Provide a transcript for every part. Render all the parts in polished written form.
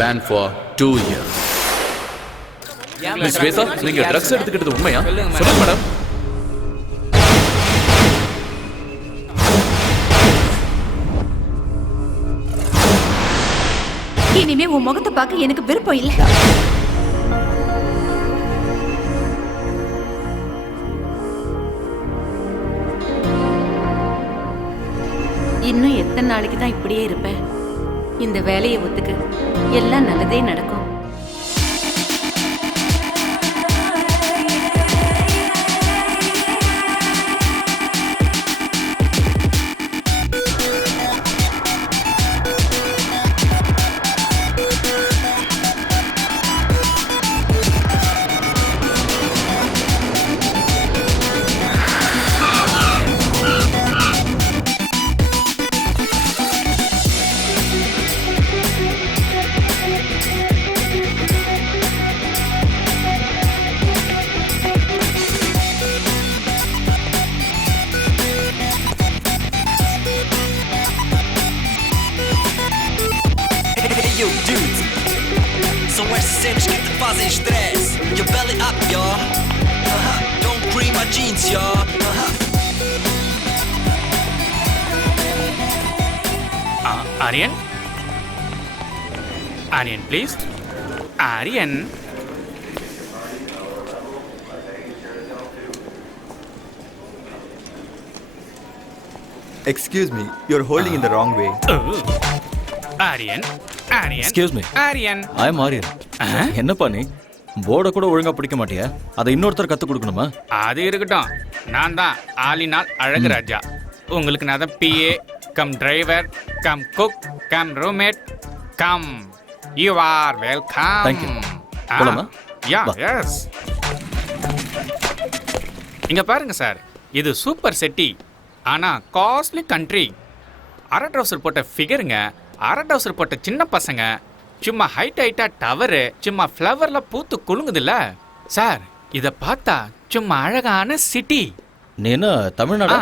Banned for 2 years. Miss Vesa, நீங்க drugs எடுத்துக்கிட்டது உண்மையா? சொல்லுங்க மேடம். இனிமே உன் முகத்தை பார்க்க எனக்கு விருப்பம் இல்ல. இன்னும் எத்தனை நாளைக்கு தான் இப்படியே இருப்பேன்? இந்த வேலையை ஒத்துக்கு, எல்லாம் நல்லதே நடக்கும். Yo, dudes, so where's the cinch? Get the fuzz and stress. Your belly up, y'all. Don't cream my jeans, y'all. Aryan? Aryan, please. Aryan. Excuse me, you're holding in the wrong way. Aryan. Aryan. Excuse me. Aryan. I am Aryan. என்னப்பா நீ போர்டை கூட ஒழுங்கா பிடிக்க மாட்டியா? அதை இன்னொருத்தர் கத்து கொடுக்கணுமா? அது இருக்கட்டும். நான் தான் ஆலினால் அழகு ராஜா. உங்களுக்கு நான் தான் PA cum driver come cook come roommate come. You are welcome. Thank you. போலாமா? யா எஸ். இங்க பாருங்க சார், இது சூப்பர் சிட்டி. ஆனா காஸ்ட்லி கண்ட்ரி. அரை ட்ரவுசர் போட்ட ஃபிகருங்க, அரை ட்ரவுசர் போட்ட சின்ன பசங்க, சும்மா ஹைட்டா டவரு, சும்மா ஃப்ளவர்ல பூத்து குலுங்குதுல்ல சார். இத பார்த்தா சும்மா அழகான சிட்டி. நீ என்ன தமிழ்நாடா?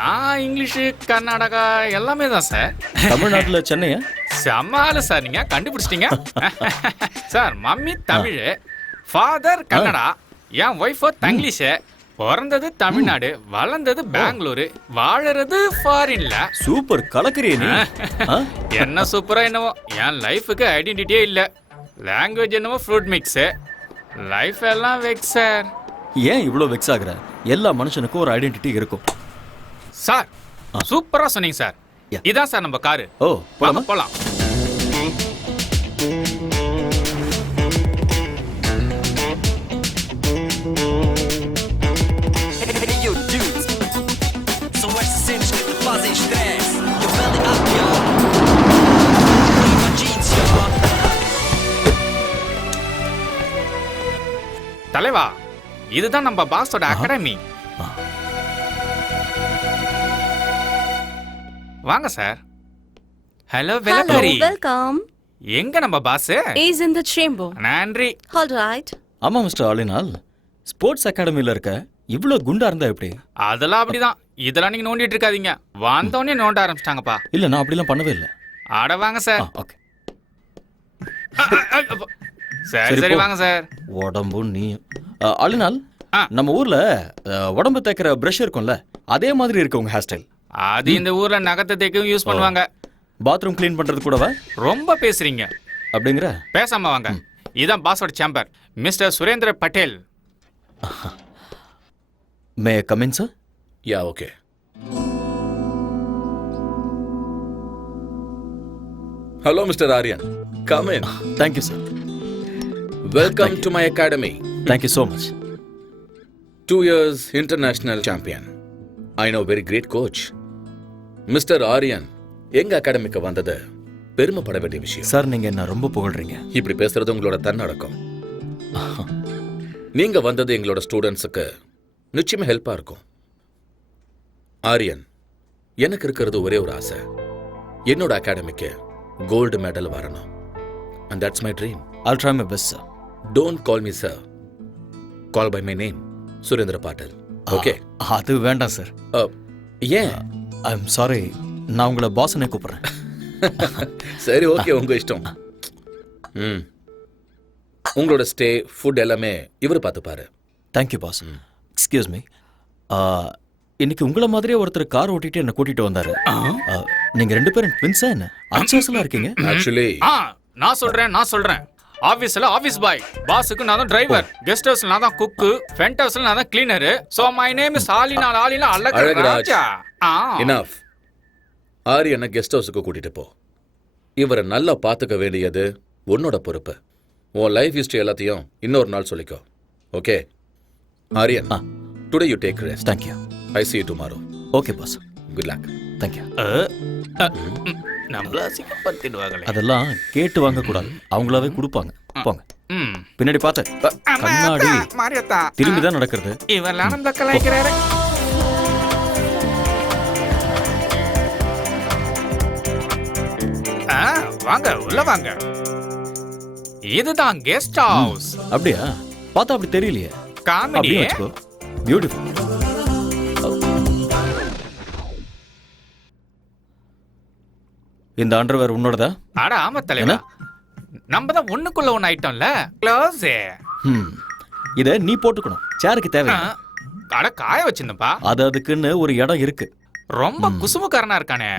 நான் இங்கிலீஷு கர்நாடகா எல்லாமே தான் சார். தமிழ்நாட்டுல சென்னையா? செம்மால சார், நீங்க கண்டுபிடிச்சிட்டீங்க sir. Mummy Tamil, father Kannada, என் ஒய்ஃபோ தங்கிலீஷு. பிறந்தது தமிழ்நாடு, வளர்ந்தது பெங்களூரு, வாழறது ஃபாரின்ல. சூப்பர், கலக்குறியே நீ. என்ன சூப்பரா என்னவோ, என் லைஃபுக்கு ஐடென்டிட்டியே இல்ல. லாங்குவேஜ் என்னவோ ஃப்ரூட் மிக்ஸ், லைஃப் எல்லாம் வெக்ஸ் சார். ஏன் இவ்வளோ வெக்ஸ் ஆகுற? எல்லா மனுஷனுக்கும் ஒரு ஐடென்டிட்டி இருக்கும் சார். சூப்பரா சொன்னீங்க சார். இதான் சார் நம்ம காரு. ஓ, போலாமா? போலாம். Yo, dudes, so where's the cinch? Get the fuzz and stress. Your belly up, y'all. Cream my jeans, y'all. தலைவா, இதுதான் நம்ம பாஸோட அகாடமி. வாங்க சார். ஹலோ வெலகரி. Welcome. எங்க நம்ம boss? Is in the chamber. நன்றி. All right. ஆமா மிஸ்டர் ஆலினால், ஸ்போர்ட்ஸ் அகாடமில இருக்க இவ்வளோ குண்டா இருந்தா எப்படி? அதெல்லாம் அப்படிதான். இதெல்லாம் நீங்க நோண்டிட்டு இருக்காதீங்க. வந்தோடனே நோண்ட ஆரம்பிச்சிட்டாங்கப்பா. இல்ல, நான் அப்படிலாம் பண்ணவே இல்லை. ஆட வாங்க சார். ஓகே, சரி சரி வாங்க சார். உடம்பு நீ ஆலினால், நம்ம ஊர்ல உடம்பு தேய்க்கிற பிரஷ் இருக்கும்ல, அதே மாதிரி இருக்கு உங்க ஹேர் ஸ்டைல். அது இந்த ஊர்ல நகத்தை தேய்க்கவும் யூஸ் பண்ணுவாங்க. பாத்ரூம் க்ளீன் பண்றது கூடவா? ரொம்ப பேசுறீங்க. அப்படிங்கிற? பேசாம வாங்க. இதான் பாஸோட chamber, mister Surendra Patel. May come in sir? Yeah, okay. Hello mister Aryan, come in. Thank you sir. Welcome to my academy. Thank you so much. 2 years international champion. I know very great coach. Mister Aryan எங்க அகாடமிக்கு வந்தது பெருமைப்பட வேண்டிய விஷயம். சார், நீங்க என்ன ரொம்ப புகழ்றீங்க. இப்படி பேசுறது உங்களோட தன்னடக்கம். நீங்க வந்தது எங்களோட ஸ்டூடெண்ட்ஸுக்கு நிச்சயமா ஹெல்ப்பா இருக்கும். ஆரியன், எனக்கு இருக்கிறது ஒரே ஒரு ஆசை, என்னோட அகாடமிக்கு கோல்டு மெடல் வரணும். And that's my dream. I'll try my best, sir. Don't call me sir. Call by my name, Surendra bottle. Okay? அது வேண்டாம் சார். ஏன்? ஐம் சாரி, நான் உங்களை பாஸ்னே கூப்பிடுறேன். சரி, ஓகே, உங்க இஷ்டம். உங்களோட ஸ்டே, ஃபுட் எல்லாமே இவர் பார்த்துப்பாரு. Thank you boss. எக்ஸ்கியூஸ் மீ, இன்னைக்கு உங்களை மாதிரியே ஒருத்தர் கார் ஓட்டிட்டு என்ன கூட்டிட்டு வந்தாரு. நீங்க 2 பேரும் ட்வின்ஸா என்ன? அன்சாஸ்ல இருக்கீங்க. ஆக்சுவலி நான் சொல்றேன். ஆபீஸ்ல ஆபீஸ் பாய், பாஸுக்கு நான் தான் டிரைவர், கெஸ்ட் ஹவுஸ்ல நான் தான் குக்கு, ஃப்ரண்ட் ஹவுஸ்ல நான் தான் cleaner. So my name is Alina Azhagaraj. Enough. ஆரியனை கெஸ்ட் ஹவுஸுக்கு கூட்டிட்டு போ. இவரை நல்லா பார்த்துக்க வேண்டியது உன்னோட பொறுப்பு. உன் லைஃப் ஹிஸ்டரி எல்லாத்தையும் இன்னொரு நாள் சொல்லிக்கோ. Okay? Aryan, today you take rest. Thank you. I see you tomorrow. Okay boss. Good luck. Thank you. நம்மள சிக்கப்படுத்திடுவாங்களே. அதெல்லாம் கேட்டு வாங்க கூடாது, அவங்களாவே கொடுப்பாங்க. போங்க. பின்னாடி பார்த்து கண்ணாடி மாரியத்தா திரும்பி தான் நடக்கிறது. இவெல்லாம் நம்மள கலாய்க்கிறாரு. வாங்க, உள்ள வாங்க. இதுதான் கெஸ்ட் ஹவுஸ். அப்படியா? பார்த்தா அப்படி தெரியலையே. காமெடி. அப்படியே வச்சுக்கோ. பியூட்டிஃபுல். இந்த அண்டர்வேர் உன்னோடதா? அட ஆமா தலைவா, நம்ம தான் ஒண்ணுக்குள்ள ஒண்ணு ஐட்டம்ல. க்ளோஸ். இத நீ போட்டுக்கணும், சேருக்கு தேவை. அட காய வச்சிருந்தப்பா. அதுக்குன்னு ஒரு இடம் இருக்கு. ரொம்ப குசுமுக்காரனா இருக்கானே.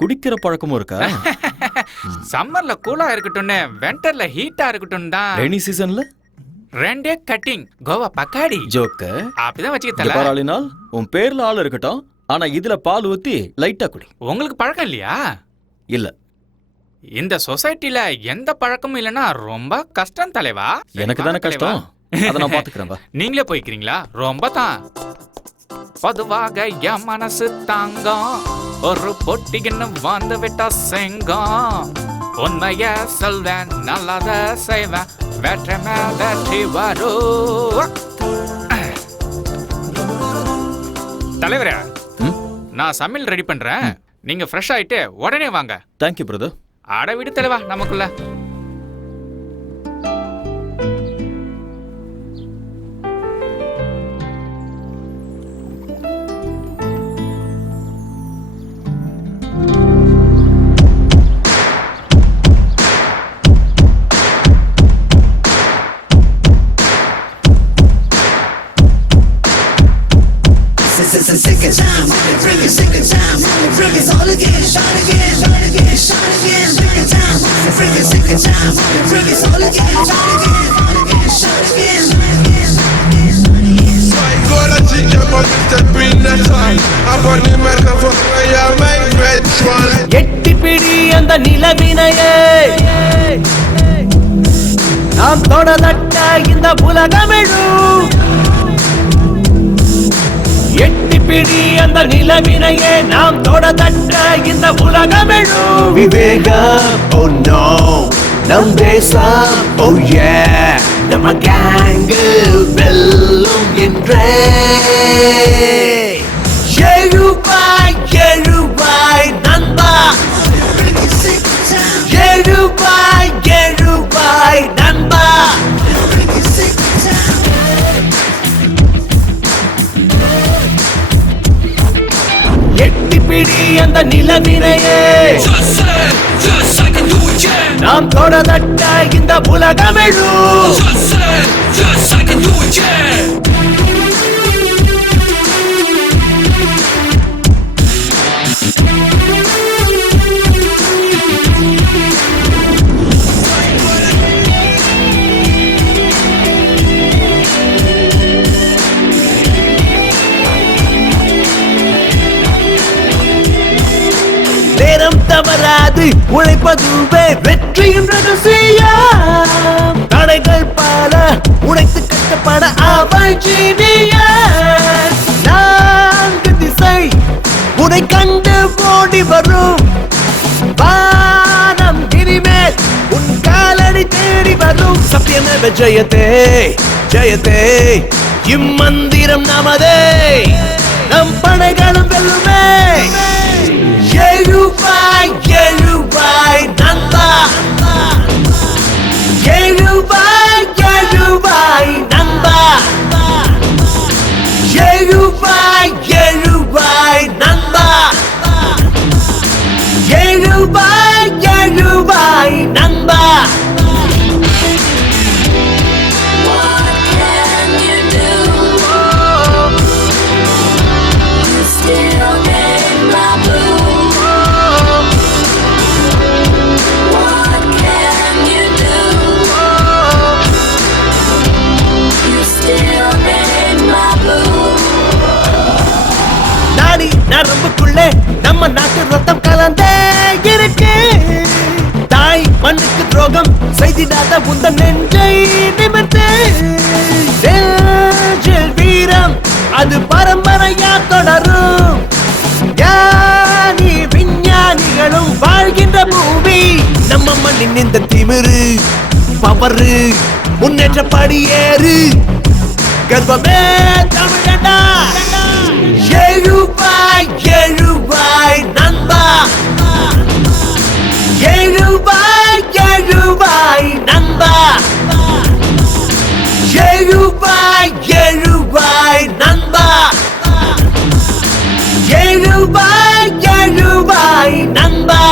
குடிக்கிற பழக்கமும் இருக்கா? சம்மர்ல கூலா இருக்கட்டும்னு, விண்டர்ல ஹீட்டா இருக்கட்டும் தான். ரெய்னி சீசன்ல 2 கட்டிங் கோவா பக்காடி ஜோக்க அப்படிதான் வச்சுக்கிட்டல. பாராளினால் உன் பேர்ல ஆள் இருக்கட்டும், ஆனா இதுல பால் ஊத்தி லைட்டா குடி. உங்களுக்கு பழக்கம் இல்லையா? இல்ல, இந்த சொசைட்டில எந்த பழக்கமும் இல்லனா ரொம்ப கஷ்டம் தலைவா. எனக்கு தானே கஷ்டம், அத நான் பாத்துக்கறேன். நீங்களே போய்க்கிறீங்களா? ரொம்ப தான். பொதுவாக என் மனசு தாங்கம், ஒரு பொட்டின்னு வந்து விட்டா செங்கம். உண்மைய சொல்வேன், நல்லத செய்வேன், வெற்றி மேல் வெற்றி வரும். தலைவரே, நான் சமையல் ரெடி பண்றேன், நீங்க ஃப்ரெஷ் ஆயிட்டு உடனே வாங்க. Thank you brother. அட விடு தலைவா, நமக்குள்ள எட்டிப்பிடி அந்த நிலவினையே நாம் தொடலட்ட இந்த உலகமெழும். எட்டிப்பிடி அந்த நிலவினையே நாம் தொடதட்ட இந்த உலகமெழும். விவேகம், oh no, நம் தேசம், oh yeah, நம்ம கேங்கு வெல்லும் என்றே. எழுவாய் எழுவாய் நண்பா, எழுவாய் எழுவாய் நண்பா. எட்டிப்பிடி அந்த நிலவினையே நாம் தொடதட்ட இந்த உலகமெழும். நேரம் தவறாது உழைப்பதுவே வெற்றியின் ரகசியம். தடைகள் பல உடைத்து கட்டப்பட அவள் ஜீனியஸ். 4 திசை உனை கண்டு ஓடி வரும். வானம் இனிமேல் உன் காலடி வழி தேடி வரும் சத்தியமேவ ஜெயதே ஜெயதே இம்மந்திரம் நமதே நம் படைகளும் வெல்லுமே எழுவாய் எழுவாய் நண்பா எழுவாய் எழுவாய் நண்பா எழுவாய் எழுவாய் நண்பா எழுவாய் எழுவாய் நண்பா நாடி நரம்புக்குள்ளே நம்ம நாட்டு ரத்தம் கலந்தே இருக்கு தாய் மண்ணுக்கு துரோகம் செய்திடாத உந்த நெஞ்சை நிமிர்த்து நெஞ்சில் வீரம் அது பரம்பரையா தொடரும் ஞானி விஞ்ஞானிகளும் வாழ்கின்ற பூமி நம்ம மண்ணின் இந்த திமிரு பவரு முன்னேற்ற படியேறு கர்வமே தமிழனா எழுவாய் எழுவாய் நண்பா எழுவாய் எழுவாய் நண்பா எழுவாய் எழுவாய் நண்பா எழுவாய் எழுவாய் நண்பா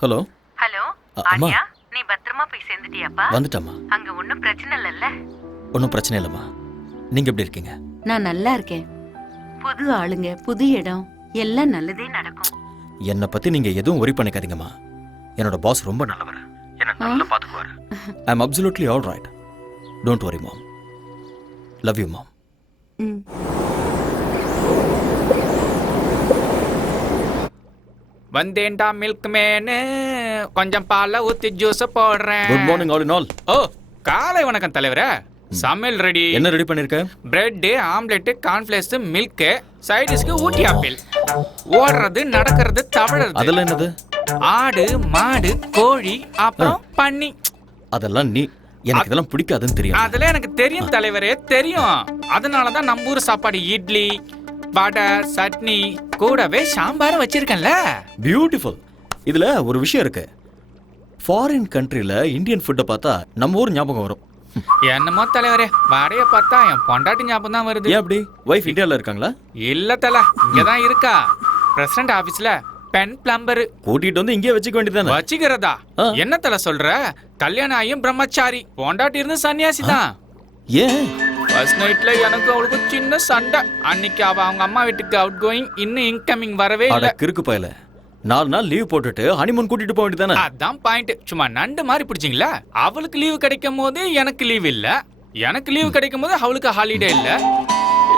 ஹலோ ஹலோ அம்மா. ஆர்யா நீ பத்திரமா போய் சேர்ந்துட்டியாப்பா வந்துட்டம்மா. அங்க ஒண்ணும் பிரச்சனை இல்லல்ல? ஒன்றும் பிரச்சனை இல்லைம்மா. நீங்க எப்படி இருக்கீங்க? நான் நல்லா இருக்கேன். புது ஆளுங்க, புது இடம், எல்லாம் நல்லதே நடக்கும். என்னை பத்தி நீங்க எதுவும் worry பண்ணிக்காதீங்கம்மா. என்னோட பாஸ் ரொம்ப நல்லவர். என்ன நல்லா பாத்துக்குவாரு. I am absolutely all right. Don't worry mom. Love you மாம். ம். வந்தேன்டா மில்க் மேனு, கொஞ்சம் பாலை ஊத்தி ஜூஸ் போடுறேன். Good morning all in all. ஓ, காலை வணக்கம் தலைவரே. சமையல் ரெடி. என்ன ரெடி பண்ணிருக்க? பிரெட், ஆம்லெட், கார்ன்ஃபிளேக்ஸ், மில்க், சைடிஷ்க்கு ஊட்டி ஆப்பிள். ஓடுறது, நடக்கிறது, தவழறது. அதெல்லாம் என்னது? ஆடு, மாடு, கோழி, அப்புறம் பன்னி. அதெல்லாம் நீ எனக்கு இதெல்லாம் பிடிக்காதுன்னு தெரியும். அதெல்லாம் எனக்கு தெரியும் தலைவரே, தெரியும். அதனாலதான் நம்ம ஊர் சாப்பாடு இட்லி, வடை, சட்னி, கூடவே சாம்பாரும் வச்சிருக்கேன்ல. பியூட்டிஃபுல். இதுல ஒரு விஷயம் இருக்கு. ஃபாரின் கண்ட்ரில இந்தியன் ஃபுட்டை பார்த்தா நம்ம ஊர் ஞாபகம் வரும். என்னமோ தலைவரே, வடைய பார்த்தா என் பொண்டாட்டி ஞாபகம் தான் வருது. ஏன் அப்படி? வைஃப் இந்தியால இருக்காங்களா? இல்ல தல, இங்கதான் இருக்கா. பிரசிடண்ட் ஆபீஸ்ல பென் பிளம்பர். கூட்டிட்டு வந்து இங்கே வச்சுக்க வேண்டியதானே? வச்சுக்கிறதா? என்ன தல சொல்ற? கல்யாணம் ஆகியும் பிரம்மச்சாரி, பொண்டாட்டி இருந்து சன்னியாசி தான். ஏன்? ஃபர்ஸ்ட் நைட்ல எனக்கு அவளுக்கு சின்ன சண்டை. அன்னைக்கு அவ அவங்க அம்மா வீட்டுக்கு அவுட் கோயிங், இன்னும் இன்கமிங் வரவே இல்ல. கிறுக்கு பயல, 4 நாள் லீவ் போட்டுட்டு ஹனிமூன் கூட்டிட்டு போக வேண்டியதானே? அதான் பாயிண்ட். சும்மா நண்டு மாதிரி பிடிச்சிங்களா? அவளுக்கு லீவு கிடைக்கும் போது எனக்கு லீவ் இல்ல, எனக்கு லீவு கிடைக்கும் போது அவளுக்கு ஹாலிடே இல்ல.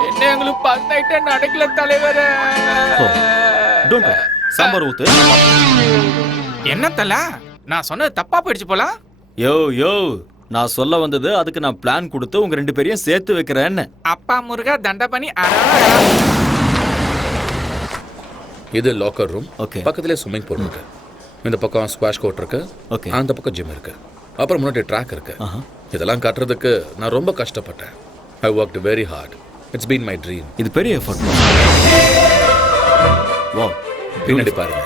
என்ன எங்களுக்கு ஃபர்ஸ்ட் நைட்டே நடக்கல தலைவரே. Don't worry. சாம்பார் ஊத்து. என்ன தல, நான் சொன்னது தப்பா போயிடுச்சு போல. யோ யோ, நான் சொல்ல வந்தது அதுக்கு நான் பிளான் கொடுத்து உங்க 2 பேரையும் சேர்த்து வைக்கிறேன்னு. அப்பா முருகா தண்டபனி. இது லாக்கர் ரூம். Okay. பக்கத்துலேயே ஸ்விம்மிங் பூல் இருக்கு. இந்த பக்கம் ஸ்குவாஷ் கோர்ட் இருக்கு. Okay. அந்த பக்கம் ஜிம் இருக்கு. அப்புறம் முன்னாடி ட்ராக் இருக்கு. இதெல்லாம் கட்டுறதுக்கு நான் ரொம்ப கஷ்டப்பட்டேன். ஐ worked very hard. It's been my dream. இது பெரிய எஃபர்ட். வாவ், பின்னாடி பாருங்க.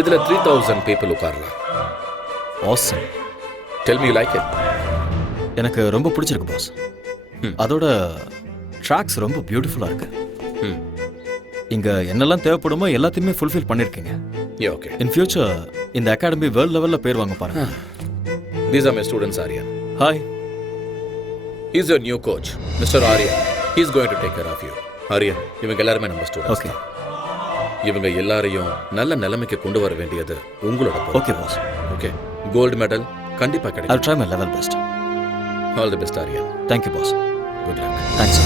இதுல 3000 பீப்புள் உட்காரலாம். Awesome. Tell me you like it? எனக்கு ரொம்ப பிடிச்சிருக்கு பாஸ். அதோட ட்ராக்ஸ் ரொம்ப பியூட்டிஃபுல்லா இருக்கு. இங்க என்னெல்லாம் தேவைப்படுமோ எல்லாத்தையுமே ஃபுல்ஃபில் பண்ணிருக்கீங்க. Yeah, okay. இன் ஃபியூச்சர் இந்த அகாடமி வேர்ல்ட் லெவல்ல பேர் வாங்க பாருங்க. These are my students, Aryan. Hi. He's your new coach, Mr. Aryan. He's going to take care of you. Aryan, இவங்க எல்லாருமே நம்ம ஸ்டூடண்ட்ஸ். ஓகே. இவங்க எல்லாரையும் நல்ல நிலைமைக்கு கொண்டு வர வேண்டியது உங்களோட பொறுப்பு. Okay boss. Okay. Gold medal கண்டிப்பா I'll கிடைக்கும். try my level best. All the best, Aryan. Thank you boss. Good luck. Thanks.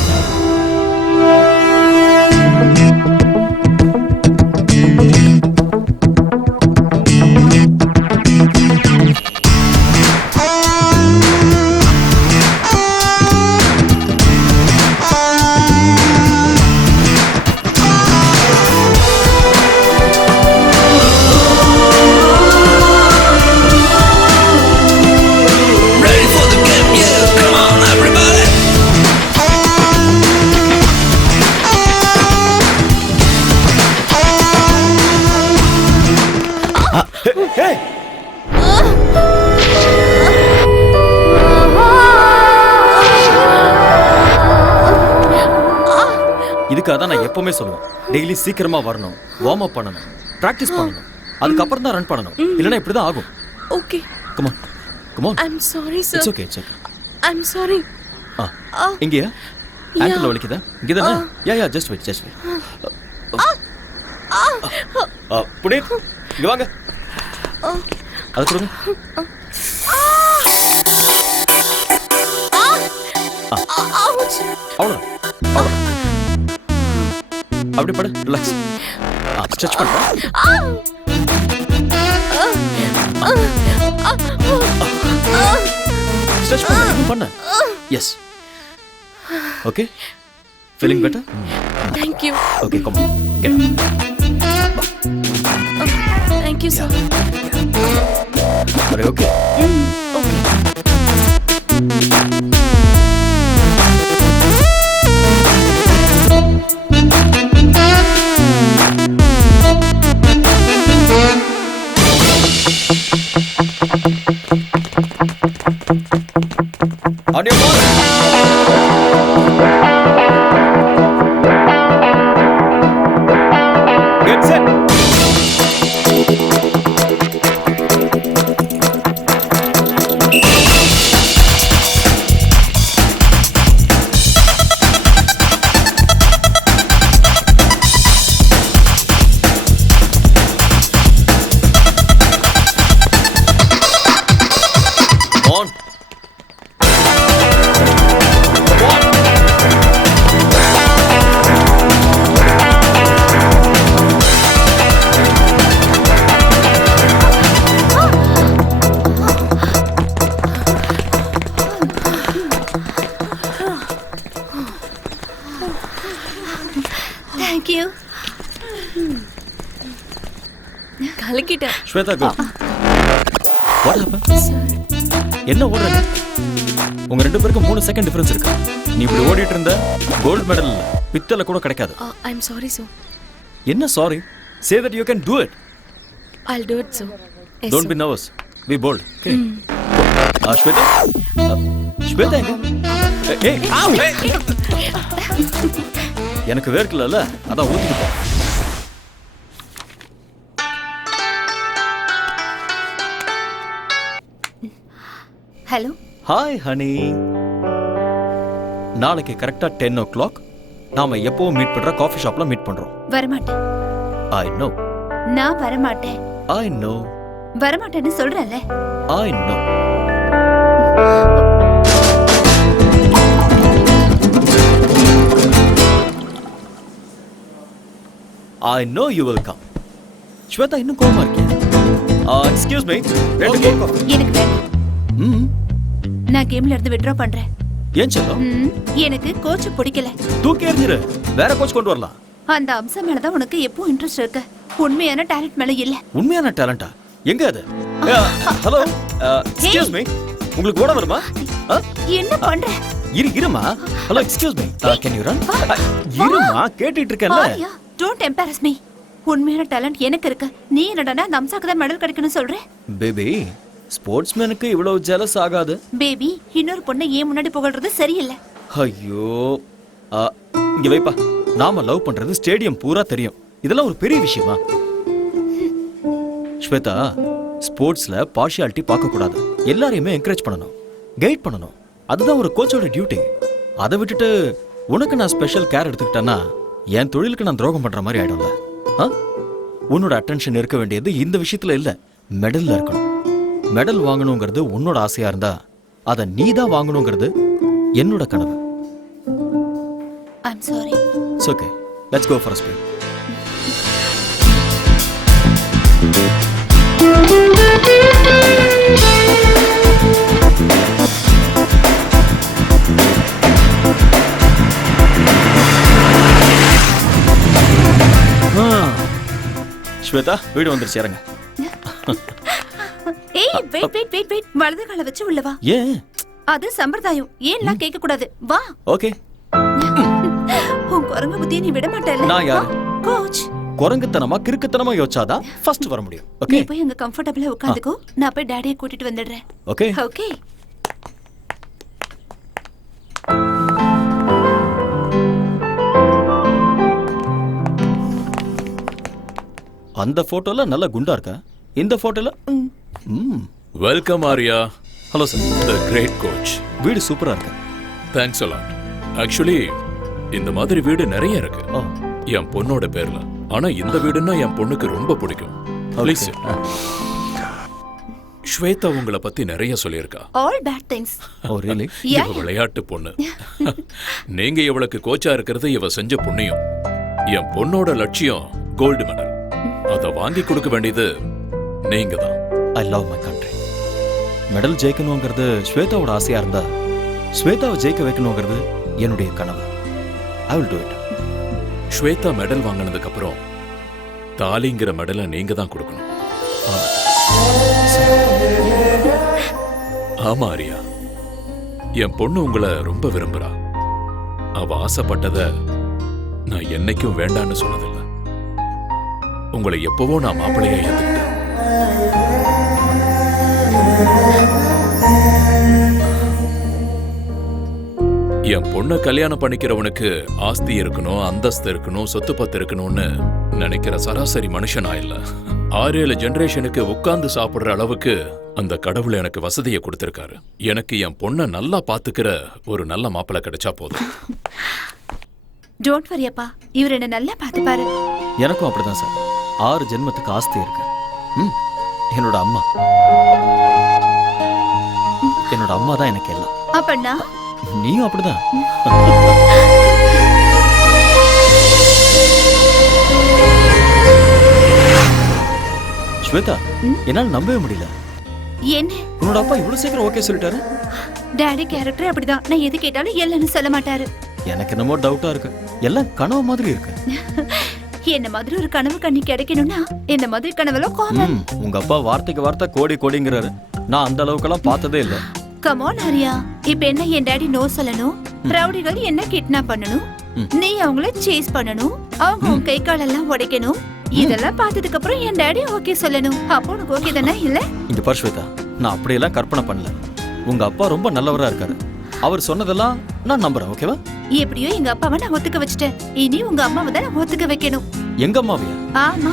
உனக்கு அதான் நான் எப்பவுமே சொல்லுவேன், டெய்லி சீக்கிரமா வரணும், வார்ம் அப் பண்ணணும், பிராக்டிஸ் பண்ணணும், அதுக்கப்புறம் தான் ரன் பண்ணணும், இல்லைன்னா இப்படிதான் ஆகும். Okay. Come on, come on. I'm sorry, sir. It's okay, it's okay. I'm sorry. இங்கயா? ஆங்கிள் வலிக்குதா? இங்கதானே? யா just wait. புனீத், இங்க வாங்க. அது கொடுங்க. Ouch. அவ்வளோதான். அப்படி படு, ரிலாக்ஸ். ஸ்ட்ரெச் பண்ணு. ஸ்ட்ரெச் பண்ணு. Yes. Okay. Feeling better? Thank you. Okay, come on. Get up. Thank you, sir. Are you okay? Okay. On your ball. Get set. On. Thank you. கலக்கிட்டேன். Shweta, go. What happened? என்ன ஓடுற நீ? உங்க ரெண்டு பேருக்கும் 3 second difference இருக்கு. நீ இப்படி ஓடிட்டு இருந்த கோல்ட் மெடல் பித்தளை கூட கிடைக்காது. I'm sorry, sir. என்ன sorry? Say that you can do it. I'll do it, sir. Yes, Don't sir. be nervous. Be bold. Okay. Shweta? Shweta எங்க? Hey, hey. எனக்கு வேர்க்கலல்ல, அதான் ஊத்திட்டு போ. ஹலோ. Hi honey. நாளைக்கு கரெக்டா 10 o'clock நாம எப்பவும் மீட் பண்ற காஃபி ஷாப்ல மீட் பண்றோம். வரமாட்டேன். I know. நான் வரமாட்டேன். I know. வரமாட்டேன்னு சொல்றேன்ல. I know. I know you will come. Shweta இன்னும் கோவமா இருக்கியா? Excuse me. ரெண்டு கோல்ட் காஃபி. எனக்கு வேண்டாம். நான் கேம்ல இருந்து வித்ட்ரா பண்றேன். ஏன் செல்லம்? எனக்கு கோச் பிடிக்கல. தூக்கி எறிஞ்சிரு. வேற கோச் கொண்டு வரலாம். அந்த அம்சம் மேல தான் உனக்கு எப்போ இன்ட்ரெஸ்ட் இருக்கு. உண்மையான டாலன்ட் மேல இல்ல. உண்மையான டாலண்டா? எங்க அது? ஹலோ. Excuse me. உங்களுக்கு ஓட வருமா? என்ன பண்ற? இருமா. Hello, excuse me. Can you run? இருமா, கேட்டிட்டு இருக்கேன்ல. Don't embarrass me. உண்மையான டாலன்ட் எனக்கு இருக்கு. நீ என்னடா அந்த அம்சாக்கு தான் மெடல் கிடைக்கணும் சொல்ற? பேபி, ஸ்போர்ட்ஸ்மேனுக்கு இவ்வளவு ஜெலஸ் ஆகாது. பேபி, இன்னொரு பொண்ணை ஏன் முன்னாடி புகழ்றது சரியில்லை. ஐயோ, இங்க வைப்பா. நாம லவ் பண்றது ஸ்டேடியம் பூரா தெரியும். இதெல்லாம் ஒரு பெரிய விஷயமா? ஸ்வேதா, ஸ்போர்ட்ஸ்ல பார்ஷியாலிட்டி பார்க்க கூடாது. எல்லாரையுமே என்கரேஜ் பண்ணணும், கைட் பண்ணணும். அதுதான் ஒரு கோச்சோட டியூட்டி. அதை விட்டுட்டு உனக்கு நான் ஸ்பெஷல் கேர் எடுத்துக்கிட்டேன்னா என் தொழிலுக்கு நான் துரோகம் பண்ற மாதிரி ஆயிடும்ல. உன்னோட அட்டென்ஷன் இருக்க வேண்டியது இந்த விஷயத்துல இல்ல, மெடல்ல இருக்கணும். மெடல் வாங்கணுங்கிறது உன்னோட ஆசையா இருந்தா அதை நீ தான் வாங்கணுங்கிறது என்னோட கனவு. I'm sorry. It's okay. Let's go for a spin. Shweta, வீடு வந்துருச்சு, இறங்க. ஏய், வெயிட். வலது காலை வச்சு உள்ள வா. ஏன்? அது சம்பிரதாயம். ஏன்லாம் கேட்க கூடாது. வா. ஓகே. உன் குரங்கு புத்தியை நீ விட மாட்டேல. நான் யாரு? கோச். குரங்குத்தனமா கிறுக்குத்தனமா யோசிச்சாதான் ஃபர்ஸ்ட் வர முடியும். நீ ஓகே. போய் அங்க கம்ஃபர்ட்டபிளா உட்கார்ந்துக்கோ. நான் போய் டாடியை கூட்டிட்டு வந்துடுறேன். ஓகே. ஓகே. அந்த போட்டோல நல்ல குண்டா இருக்கா, இந்த போட்டோல welcome Arya. Hello sir. The great coach. வீடு சூப்பரா இருக்கு. Thanks a lot. ஆக்சுவலி இந்த மாதிரி வீடு நிறைய இருக்கு ஓ, என் பொண்ணோட பேர்ல. ஆனா இந்த வீடுன்னா என் பொண்ணுக்கு ரொம்ப பிடிக்கும். ப்ளீஸ். ஸ்வேதா உங்களை பத்தி நிறைய சொல்லியிருக்கா. All bad things. ஓ ரியலி? இவ விளையாட்டு பொண்ணு. நீங்க இவளுக்கு கோச்சா இருக்கிறது இவ செஞ்ச புண்ணியம். என் பொண்ணோட லட்சியம் கோல்டு மெடல். அத வாங்கி கொடுக்க வேண்டியது நீங்க தான். I love my country. Medal ஜெயிக்கணுங்கிறது ஸ்வேதாவோட ஆசையா இருந்தா, ஸ்வேதாவை ஜெயிக்க வைக்கணுங்கிறது என்னுடைய கனவு. I will do it. Shweta medal வாங்கினதுக்கு அப்புறம் தாலிங்கிற மெடலை நீங்க தான் கொடுக்கணும். ஆமா ஆரியா, என் பொண்ணு உங்களை ரொம்ப விரும்புறா. அவ ஆசைப்பட்டத நான் என்னைக்கும் வேண்டான்னு சொன்னதில்லை. உங்களை எப்பவோ நான் மாப்பிள்ளையா ஏத்துக்கிட்டேன். என் பொண்ணை கல்யாணம் பண்ணிக்கிறவனுக்கு ஆஸ்தி இருக்கணும், அந்தஸ்து இருக்கணும், சொத்து பத்து இருக்கணும்னு நினைக்கிற சராசரி மனுஷனா இல்ல. 6-7 ஜெனரேஷனுக்கு உட்கார்ந்து சாப்பிடுற அளவுக்கு அந்த கடவுள் எனக்கு வசதியை கொடுத்திருக்காரு. எனக்கு என் பொண்ணை நல்லா பாத்துக்கிற ஒரு நல்ல மாப்பிள்ளை கிடைச்சா போதும். டோன்ட் வரி அப்பா, இவர் என்ன நல்லா பார்த்துப்பாரு. எனக்கும் அப்படிதான் சார். 6 ஜென்மத்துக்கு ஆஸ்தி இருக்கு. என்னோட அம்மா, என்னோட அம்மா தான் எனக்கு எல்லாம். அப்பண்ணா நீயும் அப்படிதான். ஸ்வேதா, என்னால நம்பவே முடியல. என்ன உன்னோட அப்பா இவ்வளவு சீக்கிரம் ஓகே சொல்லிட்டாரு? டாடி கேரக்டர் அப்படிதான். நான் எது கேட்டாலும் இல்லைன்னு சொல்ல மாட்டாரு. எனக்கு என்னமோ டவுட்டா இருக்கு. எல்லாம் கனவு மாதிரி இருக்கு. என்ன மாதிரி ஒரு கனவு கண்ணி கிடைக்கணும்னா இந்த மாதிரி கனவெல்லாம் காமன். உங்க அப்பா வார்த்தைக்கு வார்த்தை கோடி கோடிங்கிறாரு. நான் அந்த அளவுக்கெல்லாம் பார்த்ததே இல்ல. கம் ஆன் ஆரியா, இப்ப என்ன என் டாடி நோ சொல்லணும், ரவுடிகள் என்ன கிட்னாப் பண்ணணும், நீ அவங்கள சேஸ் பண்ணணும், அவங்க உன் கை காலெல்லாம் உடைக்கணும். இதெல்லாம் பார்த்ததுக்கு அப்புறம் என் டாடி ஓகே சொல்லணும். அப்போ உனக்கு ஓகே தானே? இல்ல இங்க பாரு ஸ்வேதா, நான் அப்படியெல்லாம் கற்பனை பண்ணல. உங்க அப்பா ரொம்ப நல்லவரா இருக்காரு. அவர் சொன்னதெல்லாம் நான் நம்புறேன். ஓகேவா? எப்படியோ எங்க அப்பாவை நான் ஒத்துக்க வச்சுட்டேன். இனி உங்க அம்மாவை தான் நான் ஒத்துக்க வைக்கணும். எங்க அம்மாவையா? ஆமா.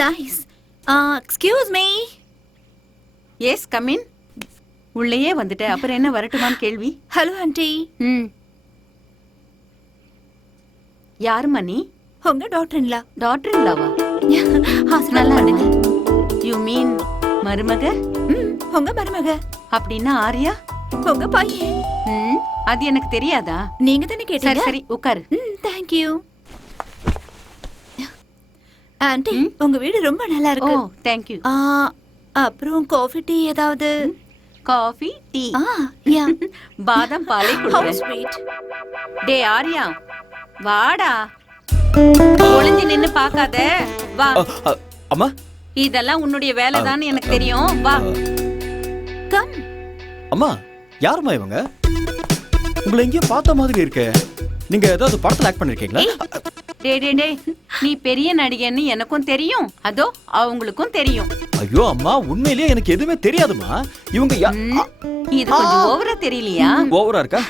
Nice. Excuse me. Yes come in. உள்ளேயே வந்துட்ட, அப்புறம் என்ன வரட்டுமான்னு கேள்வி? Hello aunty. யாருமா நீ? உங்க டாக்டர்ங்களா? டாக்டர் இல்லாவா? நல்லா இருக்கு. யூ மீன் மருமக? உங்க மருமக. அப்படின்னா ஆரியா உங்க பையன். அது எனக்கு தெரியாதா? நீங்க தானே கேட்டீங்க. சரி உட்காரு. Thank you. ஆண்டி, உங்க வீடு ரொம்ப நல்லா இருக்கு. Oh thank you. அப்புறம் காஃபி டீ ஏதாவது? Coffee tea? யா. பாதாம் பாலே How குடிக்கிறேன். sweet. டே ஆரியா வாடா. ஒளிஞ்சு நின்னு பார்க்காத, வா. அம்மா, இதெல்லாம் உன்னுடைய வேலைதான்னு எனக்கு தெரியும், வா. கம். அம்மா, யாரும்மா இவங்க? உங்களை எங்கேயோ பார்த்த மாதிரி இருக்கே. நீங்க ஏதாவது படத்துல ஆக்ட் பண்ணிருக்கீங்களா? டே டே டே, நீ பெரிய நடிகன்னு எனக்கும் தெரியும், அதோ அவங்களுக்கும் தெரியும். ஐயோ அம்மா, உண்மையிலேயே எனக்கு எதுவுமே தெரியாதுமா. இவங்க இது கொஞ்சம் ஓவரா தெரியலையா? ஓவரா இருக்கா?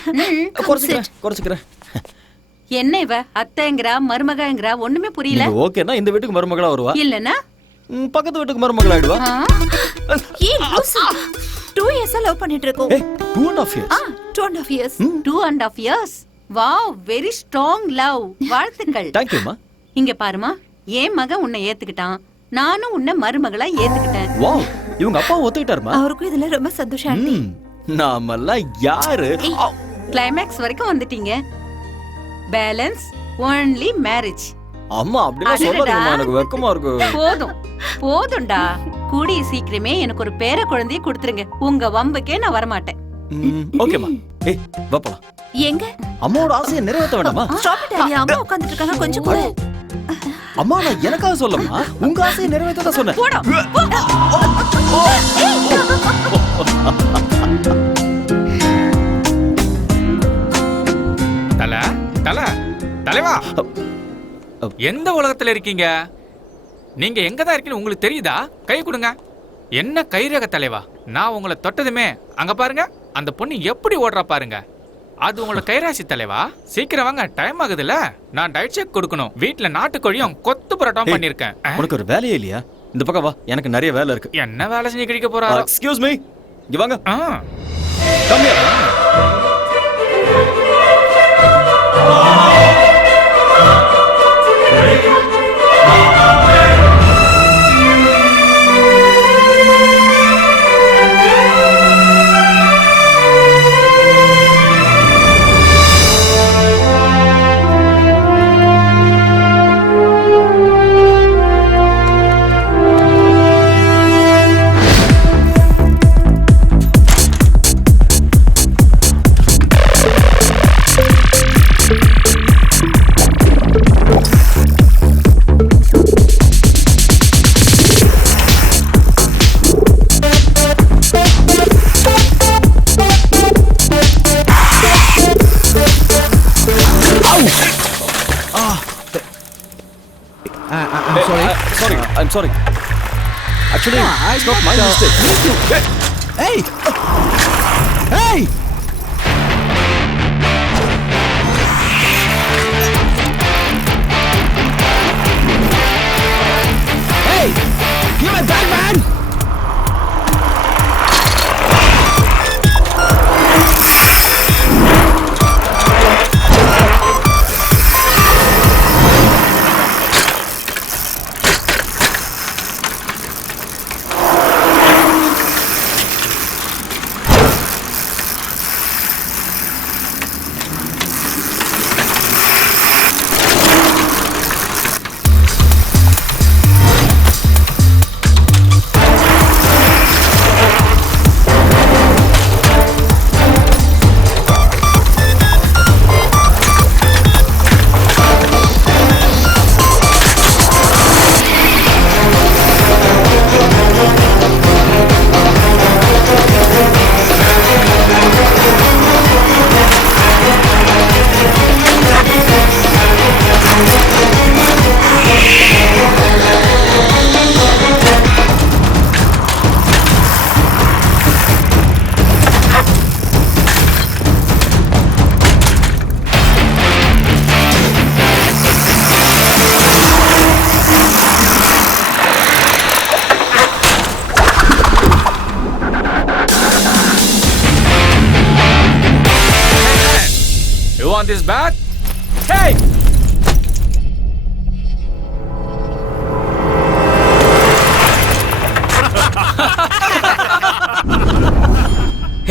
குறைச்சுக்கிறேன். என்ன இவ அத்தைங்கறா மருமகங்கறா ஒண்ணுமே புரியல. ஓகேனா இந்த வீட்டுக்கு மருமகளா வருவா, இல்லனா பக்கத்து வீட்டுக்கு மருமகளா ஆயிடுவா. ஏய் லூசு, 2 years லவ் பண்ணிட்டு இருக்கோம். 2.5 years. 2.5 years. 2.5 years. Wow, very strong love. வாழ்த்துக்கள். Thank you மா. இங்க பாருமா, என் மகன் உன்னை ஏத்துக்கிட்டான், நானும் உன்னை மருமகளா ஏத்துக்கிட்டேன். வாவ், இவங்க அப்பா ஒத்துக்கிட்டாருமா? அவருக்கும் இதுல ரொம்ப சந்தோஷம் ஆண்டி. நாமெல்லாம் யாரு? கிளைமேக்ஸ் வரைக்கும் வந்துட்டீங்க. Balance only marriage. அம்மா அப்படிலாம் சொல்லாதீங்கம்மா, எனக்கு வெக்கமா இருக்கு. போதும்டா. கூடிய சீக்கிரமே எனக்கு ஒரு பேர குழந்தையை கொடுத்துருங்க. உங்க வம்புக்கே நான் வர மாட்டேன். ஓகேமா. ஏய் வா போலாம். எங்க? அம்மாவோட ஆசையை நிறைவேற்ற வேண்டாமா? ஸ்டாப் இட் ஆரியா, அம்மா உட்கார்ந்துட்டு இருக்காங்க, கொஞ்சம் கூட. அம்மா நான் எனக்காக சொல்லமா, உங்க ஆசையை நிறைவேற்ற தான் சொன்னேன். போடா. தலைவா, எந்த உலகத்துல இருக்கீங்க? நீங்க எங்க தான் இருக்கீங்க உங்களுக்கு தெரியுதா? கை கொடுங்க. என்ன கைரக தலைவா, நான் உங்களை தொட்டதுமே அங்க பாருங்க, அந்த பொண்ணு எப்படி ஓடுறா பாருங்க. அது உங்களோட கைராசி தலைவா. சீக்கிரம் வாங்க, டைம் ஆகுதுல்ல. நான் டயட் செக் கொடுக்கணும். வீட்ல நாட்டுக்கோழியும் கொத்து பரோட்டாவும் பண்ணிருக்கேன். உனக்கு ஒரு வேலையே இல்லையா? இந்த பக்கம் வா, எனக்கு நிறைய வேலை இருக்கு. என்ன வேலை செஞ்சு கிடைக்க போறாரோ? எக்ஸ்கியூஸ் மீ, இங்க வாங்க. ஆ. Come here. I'm sorry. Actually, it's not my mistake. Hey! Hey! Hey! Give me back, man! You want this back? Hey!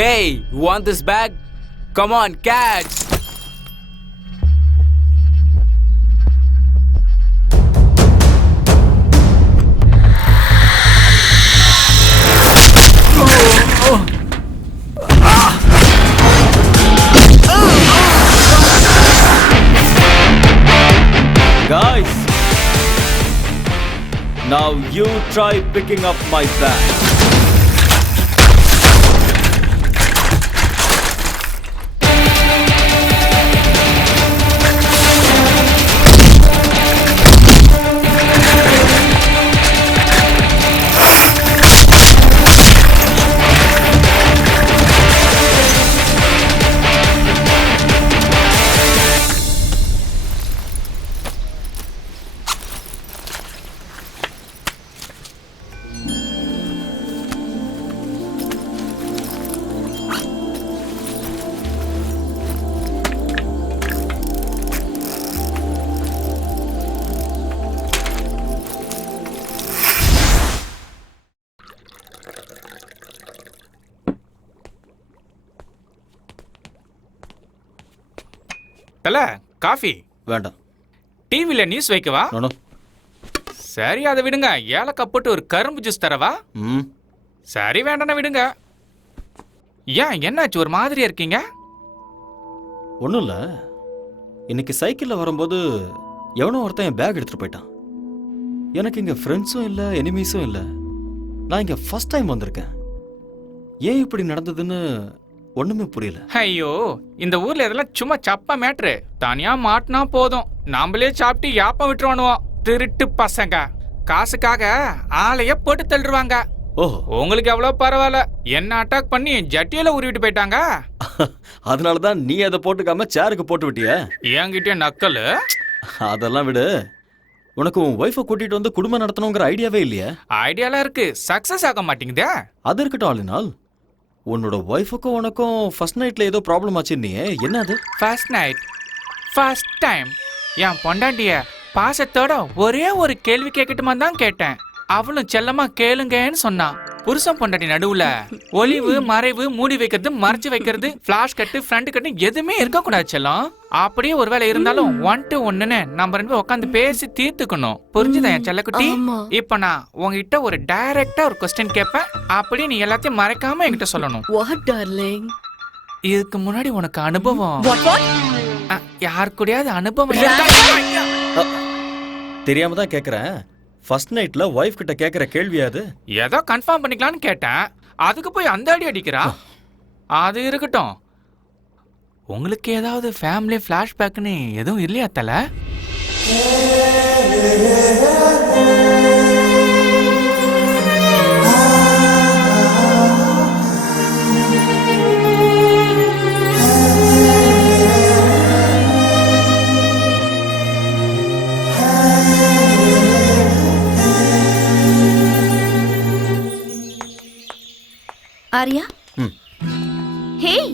Hey, you want this bag? Come on, catch! Guys, now you try picking up my bag. தல, coffee வேண்டாம். டிவில news வைக்கவா? No. சரி, அதை விடுங்க. ஏலக்காய் போட்டு ஒரு கரும்பு ஜூஸ் தரவா? சரி, வேண்டாம் விடுங்க. ஏன், என்னாச்சு, ஒரு மாதிரியா இருக்கீங்க? ஒன்றும் இல்லை. இன்னைக்கு சைக்கிளில் வரும்போது எவனோ ஒருத்தன் என் பேக் எடுத்துகிட்டு போயிட்டான். எனக்கு இங்கே ஃப்ரெண்ட்ஸும் இல்லை, எனிமீஸும் இல்லை. நான் இங்கே ஃபர்ஸ்ட் டைம் வந்திருக்கேன். ஏன் இப்படி நடந்ததுன்னு ஒண்ணுமே புரியல. ஐயோ, இந்த ஊர்ல இதெல்லாம் சும்மா சப்ப மேட்ரு. தனியா மாட்டினா போதும், நாமளே சாப்பிட்டு யாப்பம் விட்டுருவானுவோம். திருட்டு பசங்க காசுக்காக ஆளைய போட்டு தள்ளுவாங்க. ஓஹோ. உங்களுக்கு எவ்வளவு பரவாயில்ல, என்ன அட்டாக் பண்ணி ஜட்டியில உருவிட்டு போயிட்டாங்க. அதனாலதான் நீ அதை போட்டுக்காம சேருக்கு போட்டு விட்டிய. என்கிட்ட நக்கல். அதெல்லாம் விடு. உனக்கு உன் ஒய்ஃபை கூட்டிட்டு வந்து குடும்பம் நடத்தணுங்கிற ஐடியாவே இல்லையா? ஐடியாலாம் இருக்கு, சக்சஸ் ஆக மாட்டேங்குதே. அது இருக்கட்டும் ஆளுநாள். உன்னோட ஒய்ஃபுக்கும் உனக்கும் ஃபர்ஸ்ட் நைட்ல ஏதோ ப்ராப்ளம் ஆச்சுன்னு, என்ன அது? ஃபர்ஸ்ட் நைட், ஃபர்ஸ்ட் டைம் என் பொண்டாட்டிய பாசத்தோட ஒரே ஒரு கேள்வி கேட்கட்டுமா தான் கேட்டேன். அவளும் செல்லமா கேளுங்கன்னு சொன்னான். புருஷன் பொண்டாட்டி நடுவுல ஒளிவு மறைவு, மூடி வைக்கிறது, மறைச்சு வைக்கிறது, பிளாஷ் கட்டு, ஃப்ரண்ட் கட்டு எதுவுமே இருக்க கூடாது செல்லம். அப்படியே ஒருவேளை இருந்தாலும் 1 to 1ன்னு நம்ம 2 பேரும் உட்காந்து பேசி தீர்த்துக்கணும். புரிஞ்சுதா என் செல்லக்குட்டி? இப்ப நான் உங்ககிட்ட ஒரு டைரக்டா ஒரு கொஸ்டின் கேட்பேன், அப்படியே நீ எல்லாத்தையும் மறைக்காம என்கிட்ட சொல்லணும். இதுக்கு முன்னாடி உனக்கு அனுபவம் யார் கூடயாவது அனுபவம் தெரியாம தான் கேக்குறேன். ஃபர்ஸ்ட் நைட்ல ஒய்ஃப் கிட்ட கேக்குற கேள்வி அது? ஏதோ கன்ஃபார்ம் பண்ணிக்கலாம்னு கேட்டேன், அதுக்கு போய் அந்த அடி அடிக்கிறா. அது இருக்கட்டும், உங்களுக்கு ஏதாவது ஃபேமிலி ஃபிளாஷ்பேக்னு எதுவும் இல்லையா தல? Arya, hey,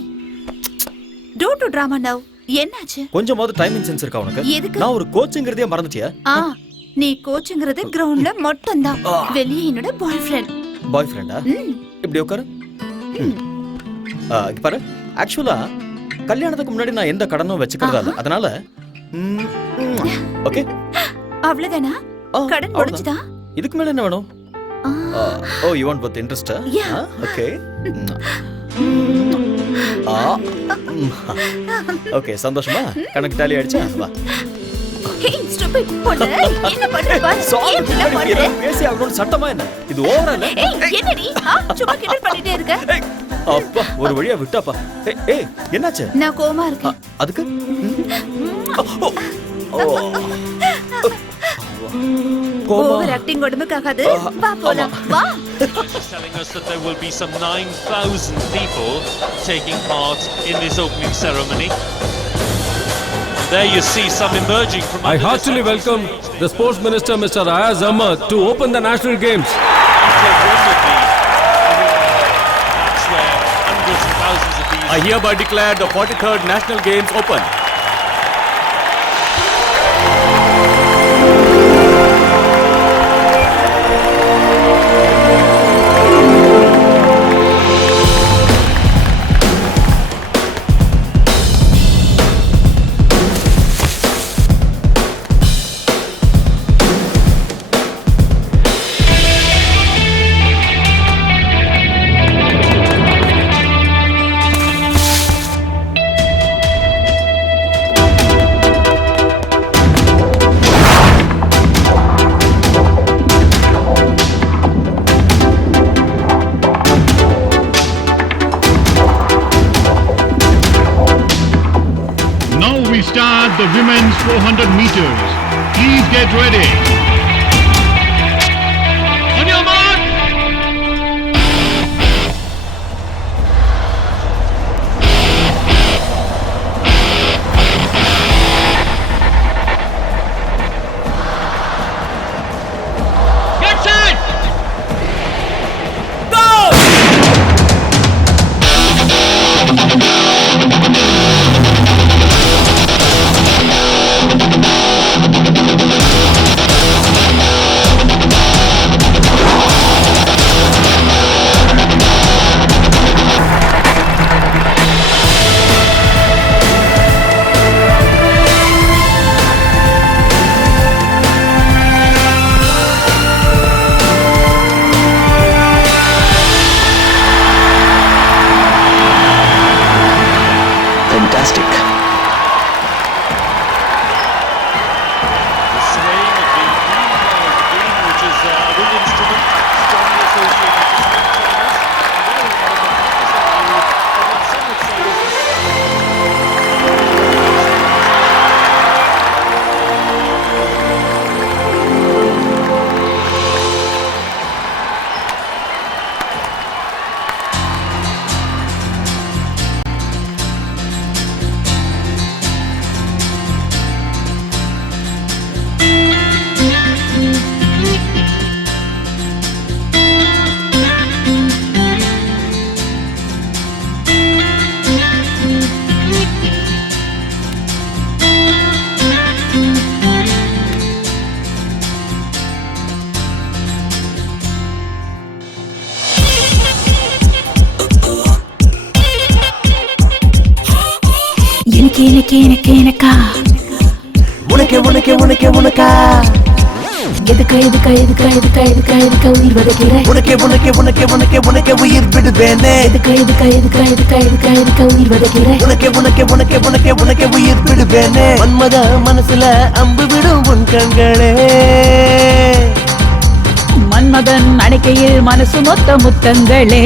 don't do drama now. என்னாச்சு? கொஞ்சமாவது டைமிங் சென்ஸ் இருக்கா உனக்கு? எதுக்கு? நான் ஒரு கோச்சுங்கிறதே மறந்துட்டியா? நீ கோச்சுங்கிறது கிரவுண்ட்ல மட்டும் தான். வெளியே என்னோட பாய் ஃப்ரெண்ட். பாய் ஃப்ரெண்டா? இப்படி உட்காரு. இங்க பாரு, ஆக்சுவலா கல்யாணத்துக்கு முன்னாடி நான் எந்த கடனும் வச்சுக்கிறதா இல்ல. அதனால ஓகே, அவ்வளவுதானா? கடன் முடிஞ்சுதா? இதுக்கு மேல என்ன வேணும்? Oh, you want both interest? Yeah. Okay. Okay, சந்தோஷமா? கணக்கு டாலி ஆயிடுச்சா? வா. Hey, stupid பொண்ணு, என்ன பண்ற பாரு? ஏன் பண்ற? பேசி அவனோட சட்டமா என்ன? இது ஓவரா இல்ல? ஏய், என்னடி? சும்மா கிண்டல் பண்ணிட்டே இருக்க? அப்பா, ஒரு வழியா விட்டாப்பா. ஏய், என்னாச்சு? நான் கோவமா இருக்கேன். அதுக்கு? ஓவர் ஆக்டிங் உடம்புக்காகாது. வா போலாம். வா. Telling us that there will be some 9,000 people taking part in this opening ceremony. There you see some emerging from. I heartily welcome the Sports Minister, Mr. Ayaz Ahmad, to open the National Games. That's where hundreds and thousands of these. I hereby declare the 43rd National Games open. Start the women's 400 meters. Please get ready. On your mark. Get set. Go. எனக்கா உனக்கே உனக்கே உனக்கே உனக்கா எதுக்கா உயிர் வதைக்கிற உனக்கே உனக்கே உனக்கே உனக்கே உனக்கே உயிர் விடுவேனே எதுக்கா உயிர் வதைக்கிற உனக்கே உனக்கே உனக்கே உனக்கே உனக்கே உயிர் விடுவேனே மன்மத மனசுல அம்பு விடும் உன் கண்களே மன்மதன் அணைக்கையில் மனசு மொத்த முத்தங்களே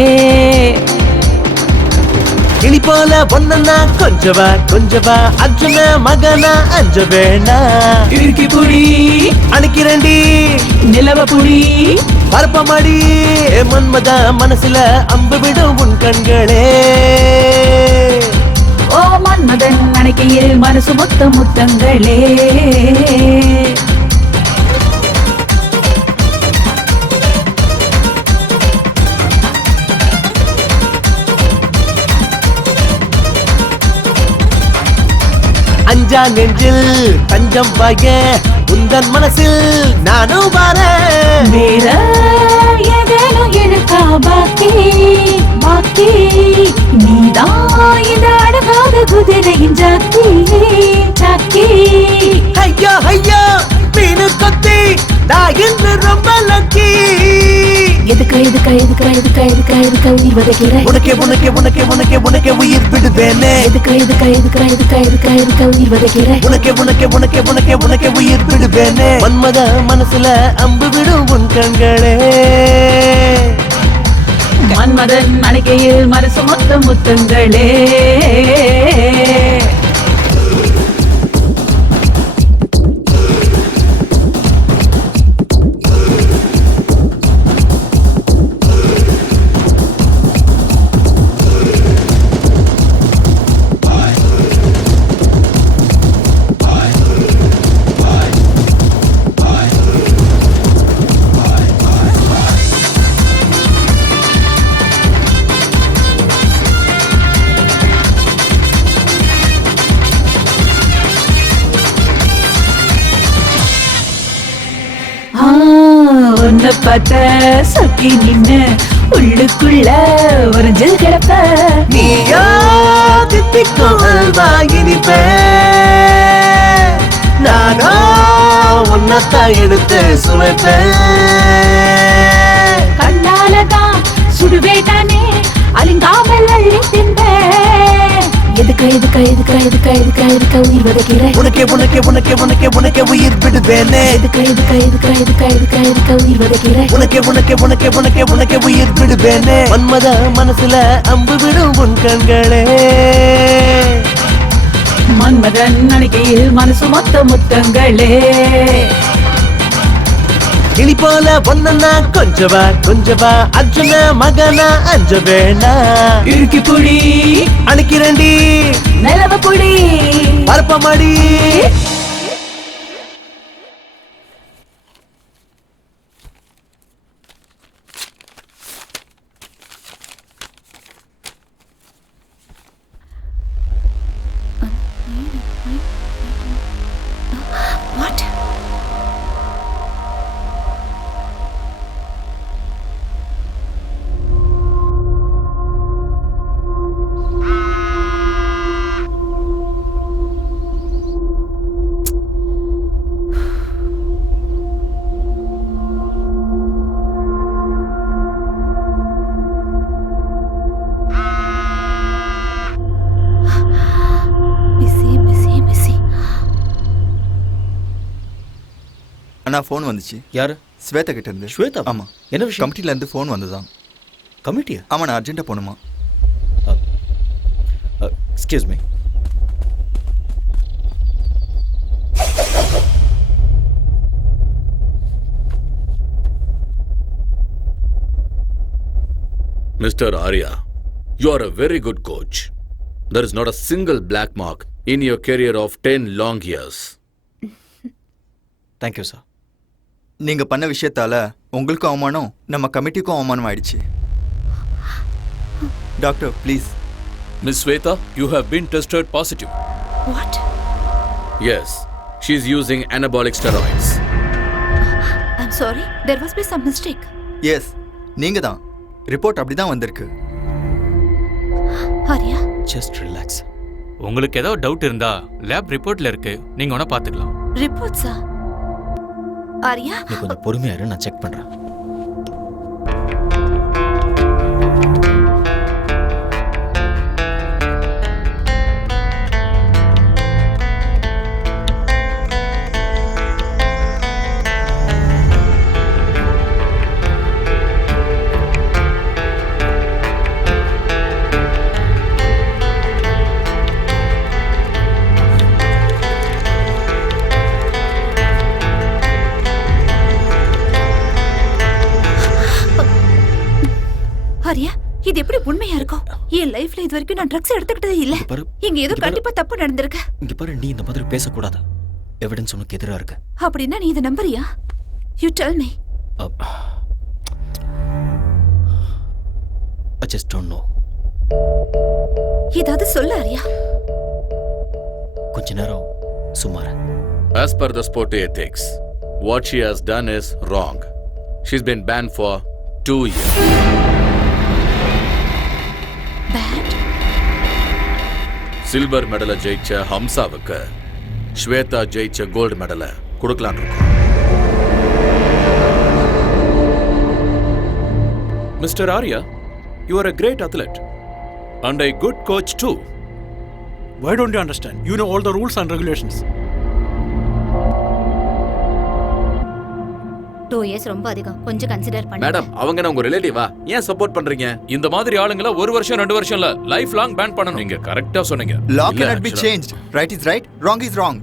கிளி போல பொண்ணா கொஞ்சவா அர்ஜுன மகனா அஞ்ச வேணா இறுக்கி புடி அணைக்கிறண்டி நிலவ புடி பரப்பமாடி மன்மத மனசுல அம்பு விடும் உன் கண்களே ஓ மன்மதன் அணைக்கையில் மனசு மொத்த முத்தங்களே அஞ்சா நெஞ்சில் தஞ்சம் வாய உந்தன் மனசில் நானும் வரேன் வேற ஏதேனும் இருக்கா பாக்கி நீதான் இந்த அழகாத குதிரையின் ஜாக்கி ஐயோ ஐயோ மீனு கொத்தி நான் இன்று ரொம்ப லக்கி எதுக்கா உயிர் வதைக்கிற உனக்கே உனக்கே உனக்கே உனக்கே உனக்கே உயிர் விடுவேனே எதுக்கா உயிர் வதைக்கிற உனக்கே உனக்கே உனக்கே உனக்கே உனக்கே உயிர் விடுவேனே மன்மத மனசுல அம்பு விடும் உன் கண்களே மன்மதன் அணைக்கையில் மனசு மொத்த முத்தங்களே உன்னை பார்த்த சொக்கி நின்னு உள்ளுக்குள்ள ஒரு ஜல் கிடப்ப நீயோ தித்திக்கும் அல்வா இனிப்பே நானோ உன்னத்தான் எடுத்து சுவைப்பேன் கண்ணாலதான் சுடுவேட்டானே அலிங்காமல் அள்ளி தின்பேன் எதுக்கா உயிர் வதைக்கிற உனக்கே உனக்கே உனக்கே உனக்கே உனக்கே உயிர் விடுவேனே எதுக்கா உயிர் வதைக்கிற உனக்கே உனக்கே உனக்கே உனக்கே உனக்கே உயிர் விடுவேனே மன்மத மனசுல அம்பு விடும் உன் கண்களே மன்மதன் அணைக்கையில் மனசு மொத்த முத்தங்களே கிளி போல பொண்ணா கொஞ்சவா அர்ஜுன மகனா அஞ்ச வேணா இறுக்கி புடி அணைக்கிறண்டி நிலவ புடி பரப்பமாடி What? Busy. அண்ணா ஃபோன் வந்துச்சு. யாரு? ஸ்வேதா கிட்ட இருந்து. ஸ்வேதா? ஆமா. என்ன விஷயம்? கமிட்டில இருந்து ஃபோன் வந்ததான். கமிட்டியா? ஆமா, நான் அர்ஜென்ட்டா போணுமா. Excuse me. Mr. Arya, you are a very good coach. There is not a single black mark in your career of 10 long years. Thank you sir. நீங்க பண்ண விஷயத்தால உங்களுக்கும் அவமானம், நம்ம கமிட்டிக்கும் அவமானம் ஆயிடுச்சு. Doctor, please. Miss Sweta, you have been tested positive. What? Yes, she is using anabolic steroids. I'm sorry, there must be some mistake. Yes, நீங்க தான். Report அப்படிதான் வந்திருக்கு. Arya, just relax. உங்களுக்கு ஏதோ டவுட் இருந்தா லேப் ரிப்போர்ட்ல இருக்கு, நீங்க வேணா பாத்துக்கலாம். ரிப்போர்ட்ஸா? ஆரியா, நீ கொஞ்சம் பொறுமையா இரு, நான் செக் பண்றேன். ஆரியா, இது எப்படி உண்மையா இருக்கும்? என் லைஃப்ல இது வரைக்கும் நான் ட்ரக்ஸ் எடுத்துக்கிட்டதே இல்ல. இங்க ஏதோ கண்டிப்பா தப்பு நடந்திருக்கு. இங்க பாரு, நீ இந்த மாதிரி பேசக்கூடாது. எவிடன்ஸ் உனக்கு எதிரா இருக்கு. அப்படின்னா நீ இதை நம்புறியா? You tell me. I just don't know. ஏதாவது சொல்ல ஆரியா. கொஞ்ச நேரம் சும்மா இரு. As per the sport ethics, what she has done is wrong. She's been banned for 2 years. Banned? Silver மெடலை ஜெயிச்ச ஹம்சாவுக்கு ஸ்வேதா ஜெயிச்ச கோல்டு மெடலை கொடுக்கலான்னு இருக்கோம். Mr. Arya, you are a great athlete and a good coach too. Why don't you understand? You know all the rules and regulations. 2 years ரொம்ப அதிகம், கொஞ்சம் consider பண்ணுங்க. Madam, அவங்க என்ன உங்க ரிலேட்டிவா? ஏன் சப்போர்ட் பண்றீங்க? இந்த மாதிரி ஆளுங்கள 1 வருஷம் 2 வருஷம் இல்ல, லைஃப் லாங் பேன் பண்ணனும். நீங்க கரெக்ட்டா சொன்னீங்க. Law cannot be changed. Right is right, wrong is wrong.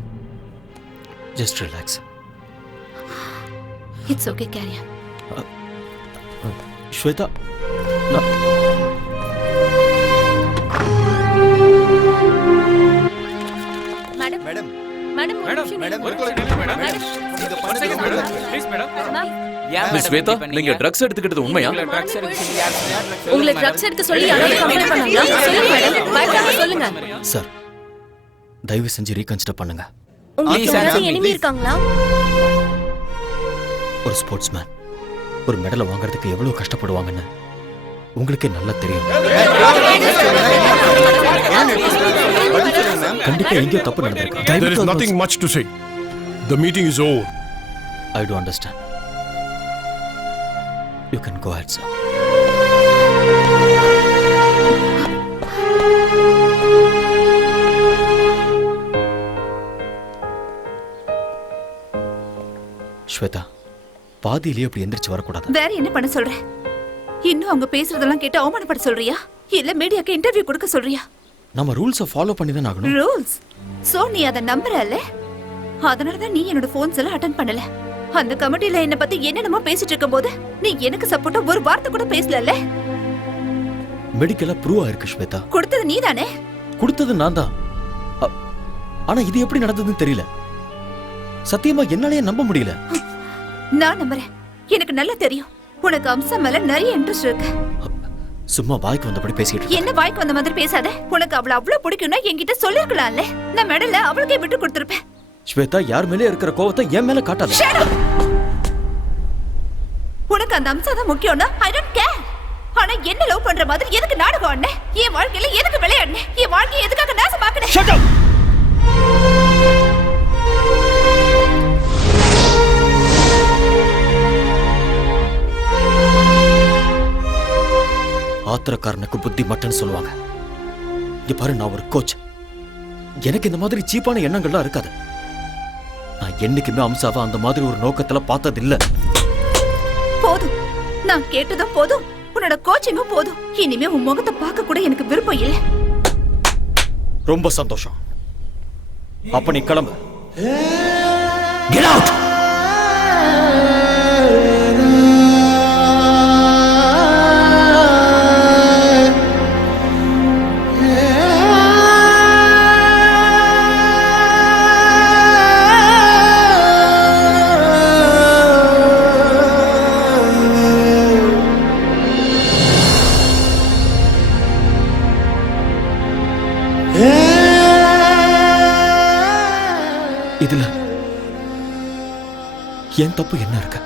Just relax. It's okay, carry on. Shweta, madam madam madam madam ஒரு நிமிஷம் மேடம். நீங்க One second madam. Please madam. Miss Shweta, நீங்க ட்ரக்ஸ் எடுத்துக்கிட்டது உண்மையா? உங்களை ட்ரக்ஸ் எடுக்க சொல்லி யாராவது கம்ப்ளைன்ட் பண்ணாங்களா? சொல்லுங்க மேடம், பயப்படாம சொல்லுங்க. சார், தயவு செஞ்சு ரீகன்சிடர் பண்ணுங்க. உங்களுக்கு யாராவது எனிமி இருக்காங்களா? ஒரு ஸ்போர்ட்ஸ்மேன் ஒரு மெடலை வாங்குறதுக்கு எவ்வளவு கஷ்டப்படுவாங்கன்னு உங்களுக்கே நல்லா தெரியும். கண்டிப்பா எங்கேயோ தப்பு நடந்திருக்கு. There is nothing much to say. The meeting is over. I do understand. You can go ahead, sir. Shweta, பாதியிலேயே அப்படி எந்திரிச்சு வரக்கூடாது. வேற என்ன பண்ண சொல்ற? இன்னும் அவங்க பேசுறதெல்லாம் கேட்டு அவமானப்பட சொல்றியா? இல்ல மீடியாக்கு இன்டர்வியூ கொடுக்க சொல்றியா? நம்ம ரூல்ஸை ஃபாலோ பண்ணி தான் ஆகணும். ரூல்ஸ்? சோ நீ அதை நம்புறல்ல? அதனால தான் நீ என்னோட போன்ஸ் எல்லாம் அட்டெண்ட் பண்ணல. அந்த கமிட்டில என்ன பத்தி என்னென்னமோ பேசிட்டு இருக்கும்போது நீ எனக்கு சப்போர்ட்டா ஒரு வார்த்தை கூட பேசலல்ல? மெடிக்கலா ப்ரூவ் ஆயிருக்கு ஸ்வேதா. கொடுத்தது நீதானே? கொடுத்தது நான் தான். ஆனா இது எப்படி நடந்ததுன்னு தெரியல. சத்தியமா என்னாலயே நம்ப முடியல. நான் நம்புறேன். எனக்கு நல்லா தெரியும் உனக்கு அம்சா மேல நிறைய இன்ட்ரெஸ்ட் இருக்கு. சும்மா வாய்க்கு வந்தபடி பேசிட்டு என்ன வாய்க்கு வந்த மாதிரி பேசாத. உனக்கு அவளை அவ்வளவு பிடிக்கும்னா என்கிட்ட சொல்லிருக்கலாம்ல. நான் மெடல அவளுக்கே விட்டு கொடுத்திருப்பேன். ஸ்வேதா, யார் மேலே இருக்கிற கோவத்தை என் மேல காட்டாத. உனக்கு அந்த அம்சா தான் முக்கியம்னா ஐ டோன்ட் கேர். ஆனா என்ன லவ் பண்ற மாதிரி எதுக்கு நாடகம் ஆடுன? என் வாழ்க்கையில எதுக்கு விளையாடுன? என் வாழ்க்கையை எதுக்காக நாசமாக்குன? Shut up. ஆத்திரக்காரனுக்கு புத்தி மட்டும்னு சொல்லுவாங்க. இங்க பாரு, நான் ஒரு கோச். எனக்கு இந்த மாதிரி சீப்பான எண்ணங்கள்லாம் இருக்காது. நான் என்னைக்குமே அம்சாவை அந்த மாதிரி ஒரு நோக்கத்துல பார்த்தது இல்ல. போதும், நான் கேட்டதும் போதும், உன்னோட கோச்சிங்கும் போதும். இனிமே உன் முகத்தை பார்க்க கூட எனக்கு விருப்பம் இல்லை. ரொம்ப சந்தோஷம். அப்ப நீ கிளம்பு. Get out. இதுல என் தப்பு என்ன இருக்கு?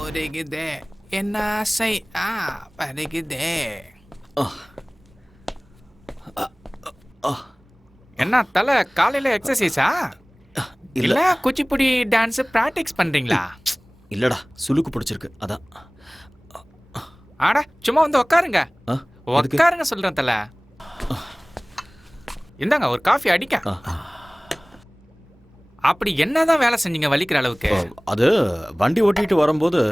ஒருகுதே என்ன ஆசை பருகுதே. என்ன தலை காலையில எக்ஸசைஸா இல்ல குச்சிப்புடி டான்ஸ் பிராக்டிஸ் பண்றீங்களா? இல்லடா சுளுக்கு பிடிச்சிருக்கு அதான். ஆடா சும்மா வந்து உட்காருங்க. உட்காருங்க சொல்றேன் தல. இந்தாங்க ஒரு காஃபி அடிக்க. அப்படி என்னதான் வேலை செஞ்சீங்க வலிக்கிற அளவுக்கு? அது வண்டி ஓட்டிட்டு வரும்போது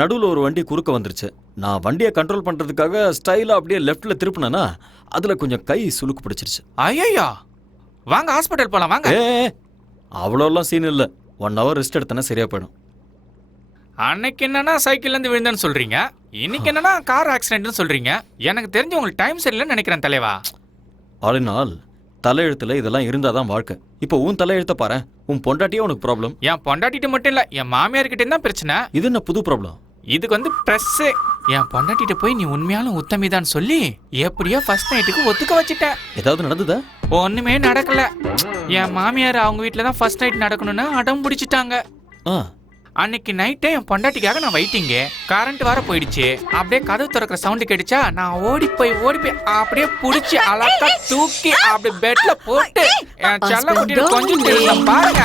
நடுவில் ஒரு வண்டி குறுக்க வந்துருச்சு. நான் வண்டியை கண்ட்ரோல் பண்றதுக்காக ஸ்டைலா அப்படியே லெஃப்ட்ல திருப்பினேன்னா அதுல கொஞ்சம் கை சுளுக்கு பிடிச்சிருச்சு. ஐயோ வாங்க ஹாஸ்பிட்டல் போலாம் வாங்க. அவ்வளோலாம் சீன் இல்லை. 1 hour ரெஸ்ட் எடுத்தனா சரியா போயிடும். அன்னைக்கு என்னன்னா சைக்கிள்ல இருந்து விழுந்தேன்னு சொல்றீங்க, இன்னைக்கு என்னன்னா கார் ஆக்சிடென்ட்னு சொல்றீங்க. எனக்கு தெரிஞ்சு உங்களுக்கு டைம் சரியில்லைன்னு நினைக்கிறேன் தலைவா. ஆல் இன் ஆல் தலையெழுத்துல இதெல்லாம் இருந்தாதான் வாழ்க்கை. இப்போ உன் தலையெழுத்த பாரு. உன் பொண்டாட்டியே உனக்கு ப்ராப்ளம். என் பொண்டாட்டிட்டு மட்டும் இல்ல, என் மாமியார்கிட்ட தான் பிரச்சனை. இது என்ன புது ப்ராப்ளம்? இதுக்கு வந்து பிரஸ். என் பொண்டாட்டிட்ட போய் நீ உண்மையாலும் உத்தமிதான் சொல்லி எப்படியோ ஃபர்ஸ்ட் நைட்டுக்கு ஒத்துக்க வச்சுட்டேன். ஏதாவது நடந்ததா? ஒண்ணுமே நடக்கல. என் மாமியார் அவங்க வீட்டுல தான் ஃபர்ஸ்ட் நைட் நடக்கணும்னு அடம் பிடிச்சிட்டாங்க. அன்னைக்கு நைட்டே என் பொண்டாட்டிக்காக நான் வெயிட்டிங்க. கரண்ட் வர போயிடுச்சு. அப்படியே கதவு திறக்கிற சவுண்ட் கேட்டுச்சா, நான் ஓடி போய் அப்படியே புடிச்சு அழகா தூக்கி அப்படி பெட்ல போட்டு என் செல்ல குட்டியில கொஞ்சம் தெரியும் பாருங்க.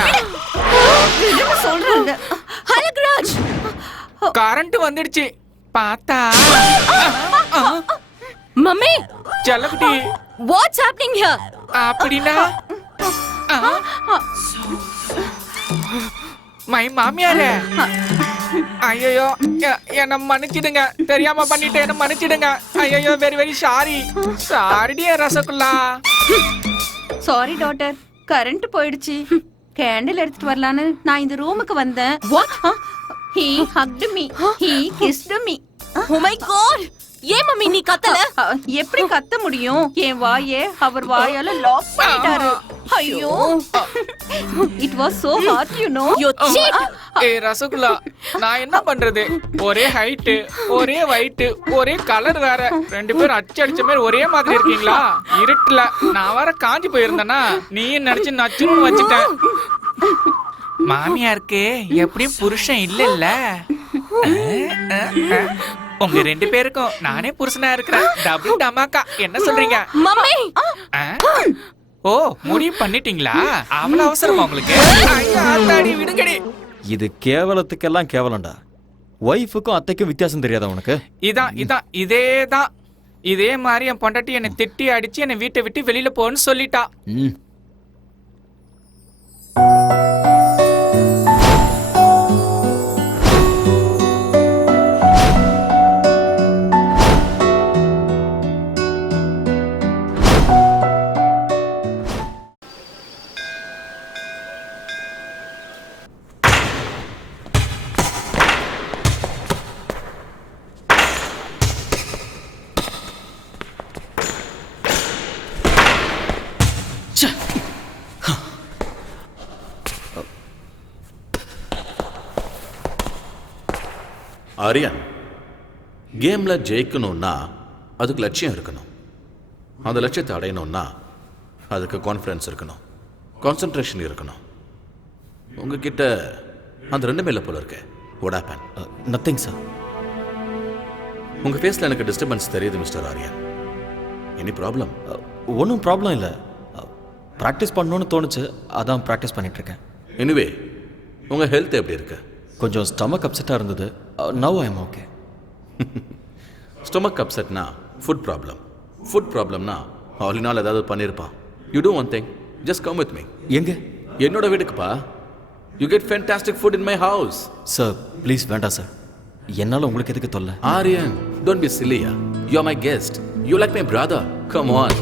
கரண்ட் வந்துடுச்சு. பார்த்தா மம்மி செல்லக்குட்டி வாட்ஸ் ஹேப்பனிங் ஹியர்? அப்படினா மை மாமியாரே, ஐயோ என்ன மன்னிச்சிடுங்க, தெரியாம பண்ணிட்டு என்ன மன்னிச்சிடுங்க. ஐயோ வெரி வெரி சாரி. சாரிடியே ரசகுல்லா. சாரி டாட்டர், கரண்ட் போயிடுச்சு. கேண்டில் எடுத்துட்டு வரலான்னு நான் இந்த ரூமுக்கு வந்தேன். He hugged me. He kissed me. Oh my god! ஏன் மம்மி நீ கத்தல? எப்படி கத்த முடியும்? என் வாயே அவர் வாயால லாக் பண்ணிட்டாரு. ஐயோ, it was so hard, you know. You cheat. Rasgulla, நான் என்ன பண்றது? ஒரே ஹைட், ஒரே weight, ஒரே கலர் வேற. 2 பேரும் அடிச்ச மாதிரி ஒரே மாதிரி இருக்கீங்களா? இருட்டுல நான் வர காஞ்சி போயிருந்தேனா நீ நினைச்சு நச்சுன்னு வச்சுட்டேன். மாமியாருக்கு எப்படியும் புருஷன் இல்ல. உங்க 2 பேருக்கும் நானே புருஷனா இருக்கிறேன். டபுள் டமாக்கா. என்ன சொல்றீங்க மம்மி? ஓ முடிவு பண்ணிட்டீங்களா? அவ்வளவு அவசரமா உங்களுக்கு? ஆத்தாடி விடுங்கடி. இது கேவலத்துக்கெல்லாம் கேவலம்டா. ஒய்ஃபுக்கும் அத்தைக்கும் வித்தியாசம் தெரியாதா உனக்கு? இதேதான். இதே மாதிரி என் பொண்டாட்டி என்னை திட்டி அடிச்சு என்னை வீட்டை விட்டு வெளியில போன்னு சொல்லிட்டா. ஆரியன், கேம்ல ஜெயிக்கணும்னா அதுக்கு லட்சியம் இருக்கணும். அந்த லட்சியத்தை அடையணும்னா அதுக்கு கான்ஃபிடன்ஸ் இருக்கணும், கான்சென்ட்ரேஷன் இருக்கணும். உங்ககிட்ட அந்த 2மே இல்லை போல இருக்கு. What happen? Nothing sir. உங்க ஃபேஸ்ல எனக்கு டிஸ்டர்பன்ஸ் தெரியுது மிஸ்டர் ஆரியன். Any problem? ஒன்றும் ப்ராப்ளம் இல்லை. ப்ராக்டிஸ் பண்ணணும்னு தோணுச்சு, அதான் ப்ராக்டிஸ் பண்ணிட்டு இருக்கேன். எனிவே உங்க ஹெல்த் எப்படி இருக்கு? கொஞ்சம் ஸ்டமக் அப்செட்டாக இருந்தது. Now I am okay. Stomach அப்செட்னா ஃபுட் ப்ராப்ளம். ஃபுட் ப்ராப்ளம்னா ஆல் இன் ஆல் ஏதாவது பண்ணியிருப்பான். You do one thing, just come with me. எங்க? என்னோட வீட்டுக்குப்பா. You get fantastic food in my house. Sir please வேண்டாம் சார். என்னால் உங்களுக்கு எதுக்கு தொல்லை? ஆரியன், டோன்ட் பி சில்லியா. You are my guest. You like my brother. Come on.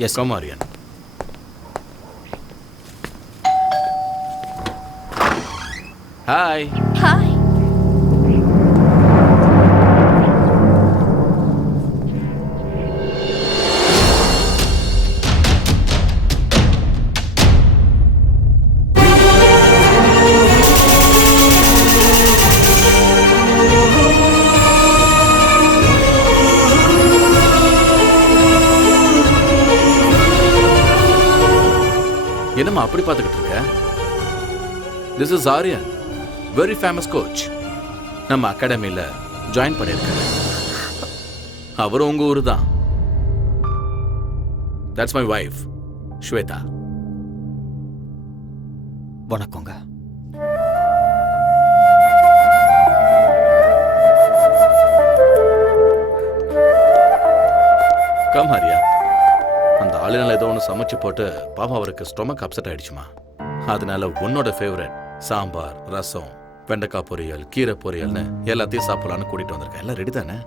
Yes, come Aryan. Hi. Hi. என்னம்மா அப்படி பார்த்துக்கிட்டு இருக்க? This is Aryan, very famous coach. நம்ம அகாடமியில் ஜாயின் பண்ணியிருக்காரு. அவரும் உங்க ஊரு தான். That's my wife Shweta. வணக்கங்க. கம் ஹரியா. அந்த ஆளுநர் ஏதோ ஒன்று சமைச்சு போட்டு பாவம் அவருக்கு ஸ்டொமக் அப்செட் ஆயிடுச்சுமா. அதனால உன்னோட ஃபேவரட் சாம்பார், ரசம், வெண்டைக்காய் பொரியல், கீரை பொரியல்னு எல்லாத்தையும் சாப்பிடலான்னு கூட்டிட்டு வந்திருக்கேன். எல்லாம் ரெடி தானே?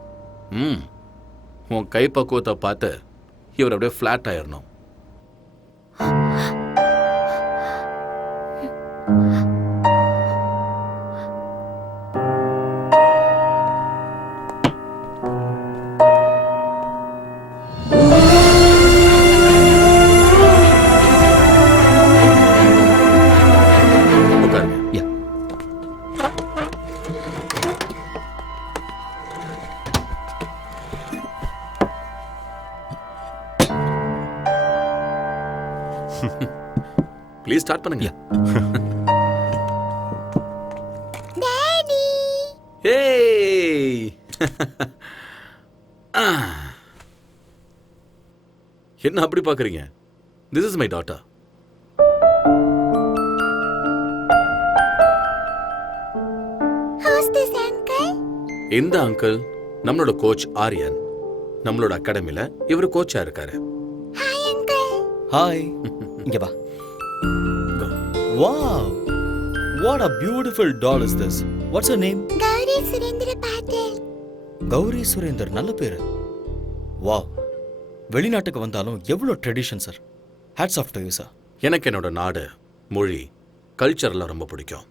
உன் கை பக்குவத்தை பார்த்து இவர் அப்படியே ஃப்ளாட் ஆயிடணும். ப்ளீஸ் ஸ்டார்ட் பண்ணுங்க. டாடி ஏய் என்ன அப்படி பாக்குறீங்க? This is my daughter. Who's this uncle? இந்த அங்கிள் நம்மளோட கோச் ஆரியன். நம்மளோட அகாடமில இவர் கோச்சா இருக்காரு. Hi uncle. ஹாய். இங்க வா. Wow! What a beautiful doll is this? What's her name? Gowri Surendra பாட்டில். கௌரி சுரேந்தர், நல்ல பேரு. வாவ். வெளிநாட்டுக்கு வந்தாலும் எவ்வளோ tradition sir. Hats off to you sir. எனக்கு என்னோட நாடு, மொழி, கல்ச்சர்லாம் ரொம்ப பிடிக்கும்.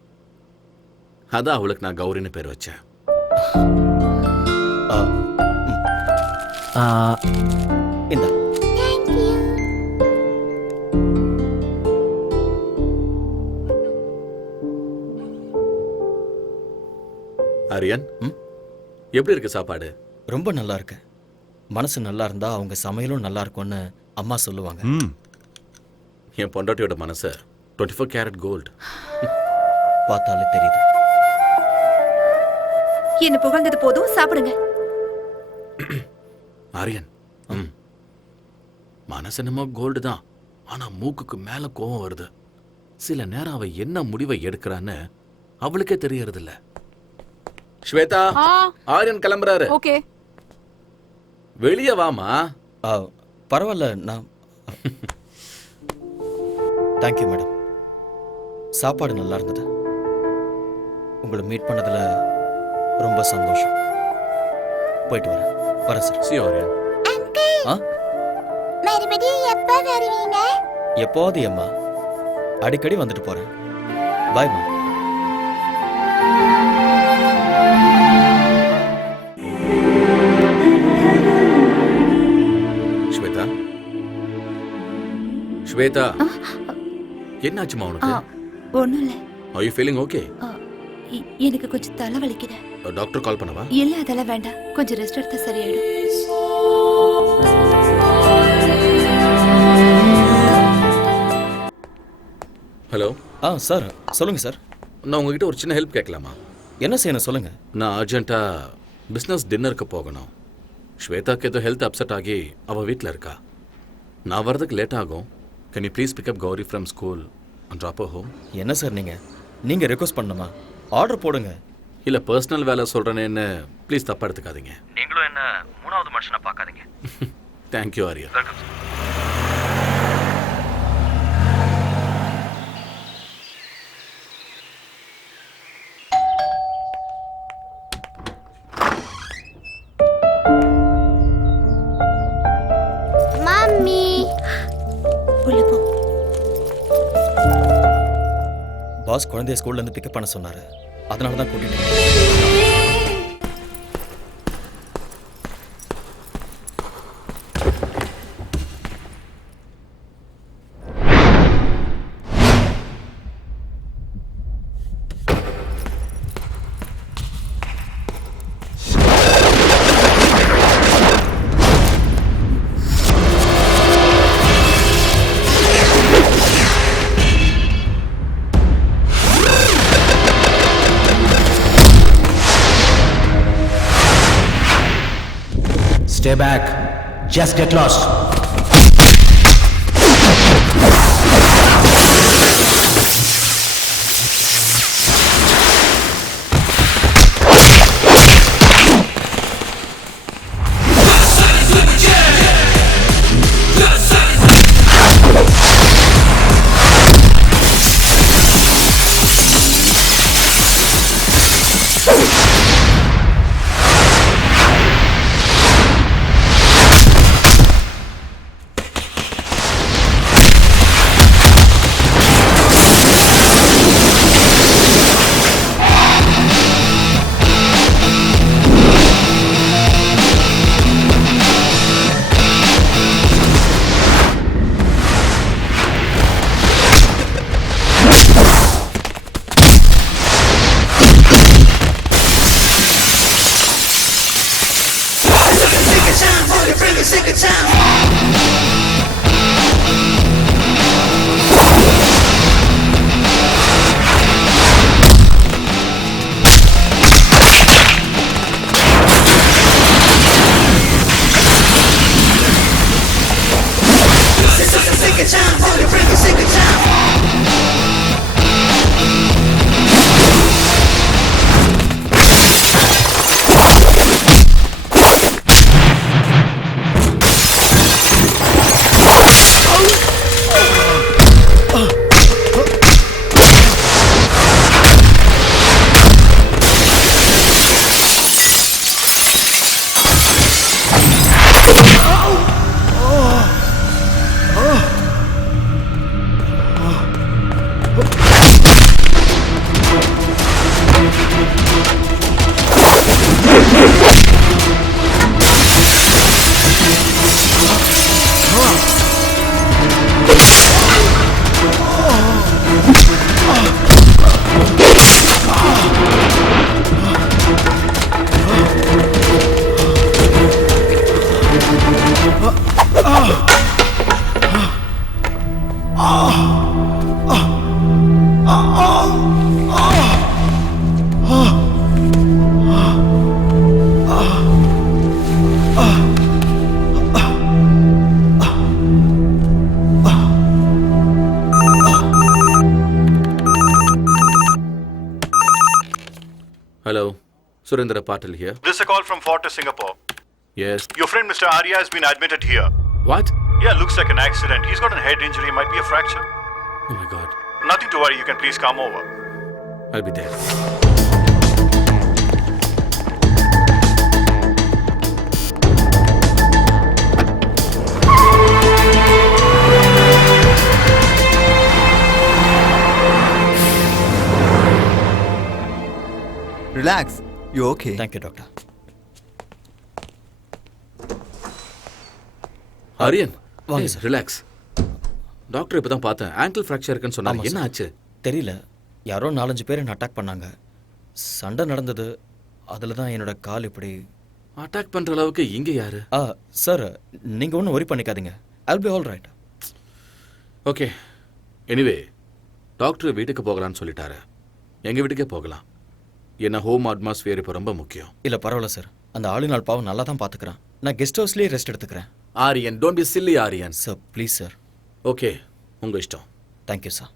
அதான் அவளுக்கு நான் கௌரின்னு பேர் வச்சேன். இந்த ஆரியன், எப்படி இருக்கு சாப்பாடு? ரொம்ப நல்லா இருக்கு. மனசு நல்லா இருந்தா அவங்க சமையலும் நல்லா இருக்கும்னு அம்மா சொல்லுவாங்க. என் பொண்டாட்டியோட மனசு 24 கேரட் கோல்டு. பார்த்தாலே தெரியுது. என்ன புகழ்ந்தது போதும், சாப்பிடுங்க. ஆரியன், மனசு என்னமோ கோல்டு தான், ஆனா மூக்குக்கு மேல கோவம் வருது. சில நேரம் அவ என்ன முடிவை எடுக்கிறான்னு அவளுக்கே தெரியறது இல்ல. ஸ்வேதா, ஆரியன் கிளம்புறாரு. ஓகே. வெளியே வாமா. பரவாயில்ல, நான் தேங்க்யூ மேடம். சாப்பாடு நல்லா இருந்தது. உங்களை மீட் பண்ணதுல ரொம்ப சந்தோஷம். போயிட்டு வரேன் சார். சி ஆரியன். மறுபடியும் எப்ப வருவீங்க? எப்போது அம்மா, அடிக்கடி வந்துட்டு போறேன். பாய்மா. ஸ்வேதா, ஸ்வேதா, என்னாச்சுமா உனக்கு? ஒண்ணும் இல்ல. Are you feeling okay? எனக்கு கொஞ்சம் தலை வலிக்குது. டாக்டர் கால் பண்ணவா? இல்ல, அதெல்லாம் வேண்டாம். கொஞ்சம் ரெஸ்ட் எடுத்தா சரியாயிடும். ஹலோ. சார் சொல்லுங்க சார். நான் உங்ககிட்ட ஒரு சின்ன ஹெல்ப் கேட்கலாமா? என்ன செய்யணும் சொல்லுங்க. நான் அர்ஜென்ட்டா பிஸ்னஸ் டின்னருக்கு போகணும். ஸ்வேதாக்கு ஏதோ ஹெல்த் அப்செட் ஆகி அவள் வீட்டில் இருக்கா. நான் வரதுக்கு லேட் ஆகும். Can you please pick up Gauri from school and drop home? என்ன சார் நீங்க ரெக்வஸ்ட் பண்ணணுமா? ஆர்டர் போடுங்க. இல்லை, பர்சனல் வேலை சொல்கிறேன்னு ப்ளீஸ் தப்பாக எடுத்துக்காதீங்க. நீங்களும் என்ன மூணாவது மனுஷனா பார்க்காதீங்க. தேங்க்யூ ஆரியா. மம்மி, உள்ள போ. பாஸ் குழந்தைய ஸ்கூல்ல இருந்து பிக்கப் பண்ண சொன்னாரு. அதனால தான் கூட்டிட்டு Stay back. Just get lost. Hello, Surendra Patil here. This is a call from Fortis Singapore. Yes. Your friend Mr. Arya has been admitted here. What? Yeah, looks like an accident. He's got a head injury, might be a fracture. Oh my God. Nothing to worry, you can please come over. I'll be there. Relax. You okay? Thank you, doctor. Aryan வாங்க sir. Relax. Doctor இப்போ தான் பார்த்தேன். Angle fracture இருக்குன்னு சொன்னாங்க. என்ன ஆச்சு? தெரியல. யாரோ 4-5 பேர் என்ன அட்டாக் பண்ணாங்க. சண்டை நடந்தது. அதில் தான் என்னோட கால் இப்படி. அட்டாக் பண்ணுற அளவுக்கு இங்கே யாரு? சார் நீங்கள் ஒன்றும் ஒரி பண்ணிக்காதீங்க. I'll be all right. Okay. Anyway doctor வீட்டுக்கு போகலான்னு சொல்லிட்டாரு. எங்கள் வீட்டுக்கே போகலாம். என்ன ஹோம் அட்மாஸ்பியர் இப்போ ரொம்ப முக்கியம். இல்லை பரவாயில்ல சார். அந்த ஆளுநாள் பாவம் நல்லா தான் பார்த்துக்கிறேன். நான் கெஸ்ட் ஹவுஸ்லேயே ரெஸ்ட் எடுத்துக்கிறேன். Aryan, don't B chilli Aryan. Sir please sir. Okay, உங்கள் இஷ்டம். Thank you sir.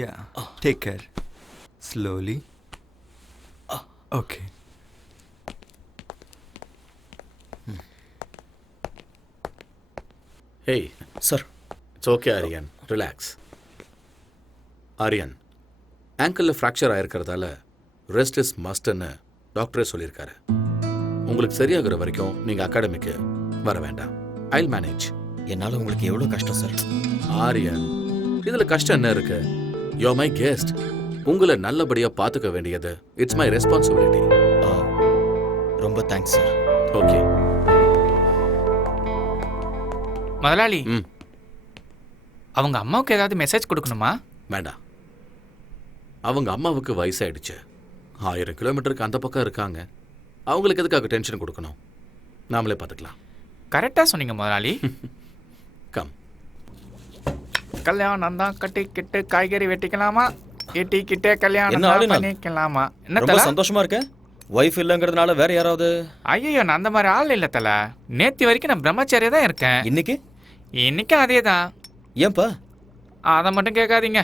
Yeah. Take care. Slowly. Okay. Hey. Sir. It's okay, Aryan. Relax. Aryan, ஆங்கிளில் ஃப்ராக்சர் ஆயிருக்கிறதால ரெஸ்ட் இஸ் மஸ்ட்னு டாக்டரே சொல்லியிருக்காரு. உங்களுக்கு சரியாகிற வரைக்கும் நீங்கள் அகாடமிக்கு வர வேண்டாம். ஐல் மேனேஜ். என்னால் உங்களுக்கு எவ்வளோ கஷ்டம் சார். ஆரியன், இதில் கஷ்டம் என்ன இருக்கு? You my guest. உங்களை நல்லபடியாக பார்த்துக்க வேண்டியது இட்ஸ் மை ரெஸ்பான்சிபிலிட்டி. ரொம்ப தேங்க்ஸ் சார். ஓகே முதலாளி, அவங்க அம்மாவுக்கு ஏதாவது மெசேஜ் கொடுக்கணுமா? வேண்டாம். அவங்க அம்மாவுக்கு வயசாயிடுச்சு. 1000 கிலோமீட்டருக்கு அந்த பக்கம் இருக்காங்க. அவங்களுக்கு எதுக்காக டென்ஷன் கொடுக்கணும்? நாமளே பார்த்துக்கலாம். கரெக்டாக சொன்னீங்க முதலாளி. கம். கல்யாணம் தான் கட்டிக்கிட்டு காய்கறி வெட்டிக்கலாமா? எட்டிக்கிட்டே கல்யாணம் என்ன தான் பண்ணிக்கலாமா? ரொம்ப சந்தோஷமா இருக்க? ஒய்ஃப் இல்லைங்கிறதுனால வேற யாராவது? ஐயோ, நான் அந்த மாதிரி ஆள் இல்லை தல. நேற்று வரைக்கும் நான் பிரம்மச்சாரியா தான் இருக்கேன். இன்னைக்கும் அதே தான். ஏன்பா? அதை மட்டும் கேட்காதீங்க.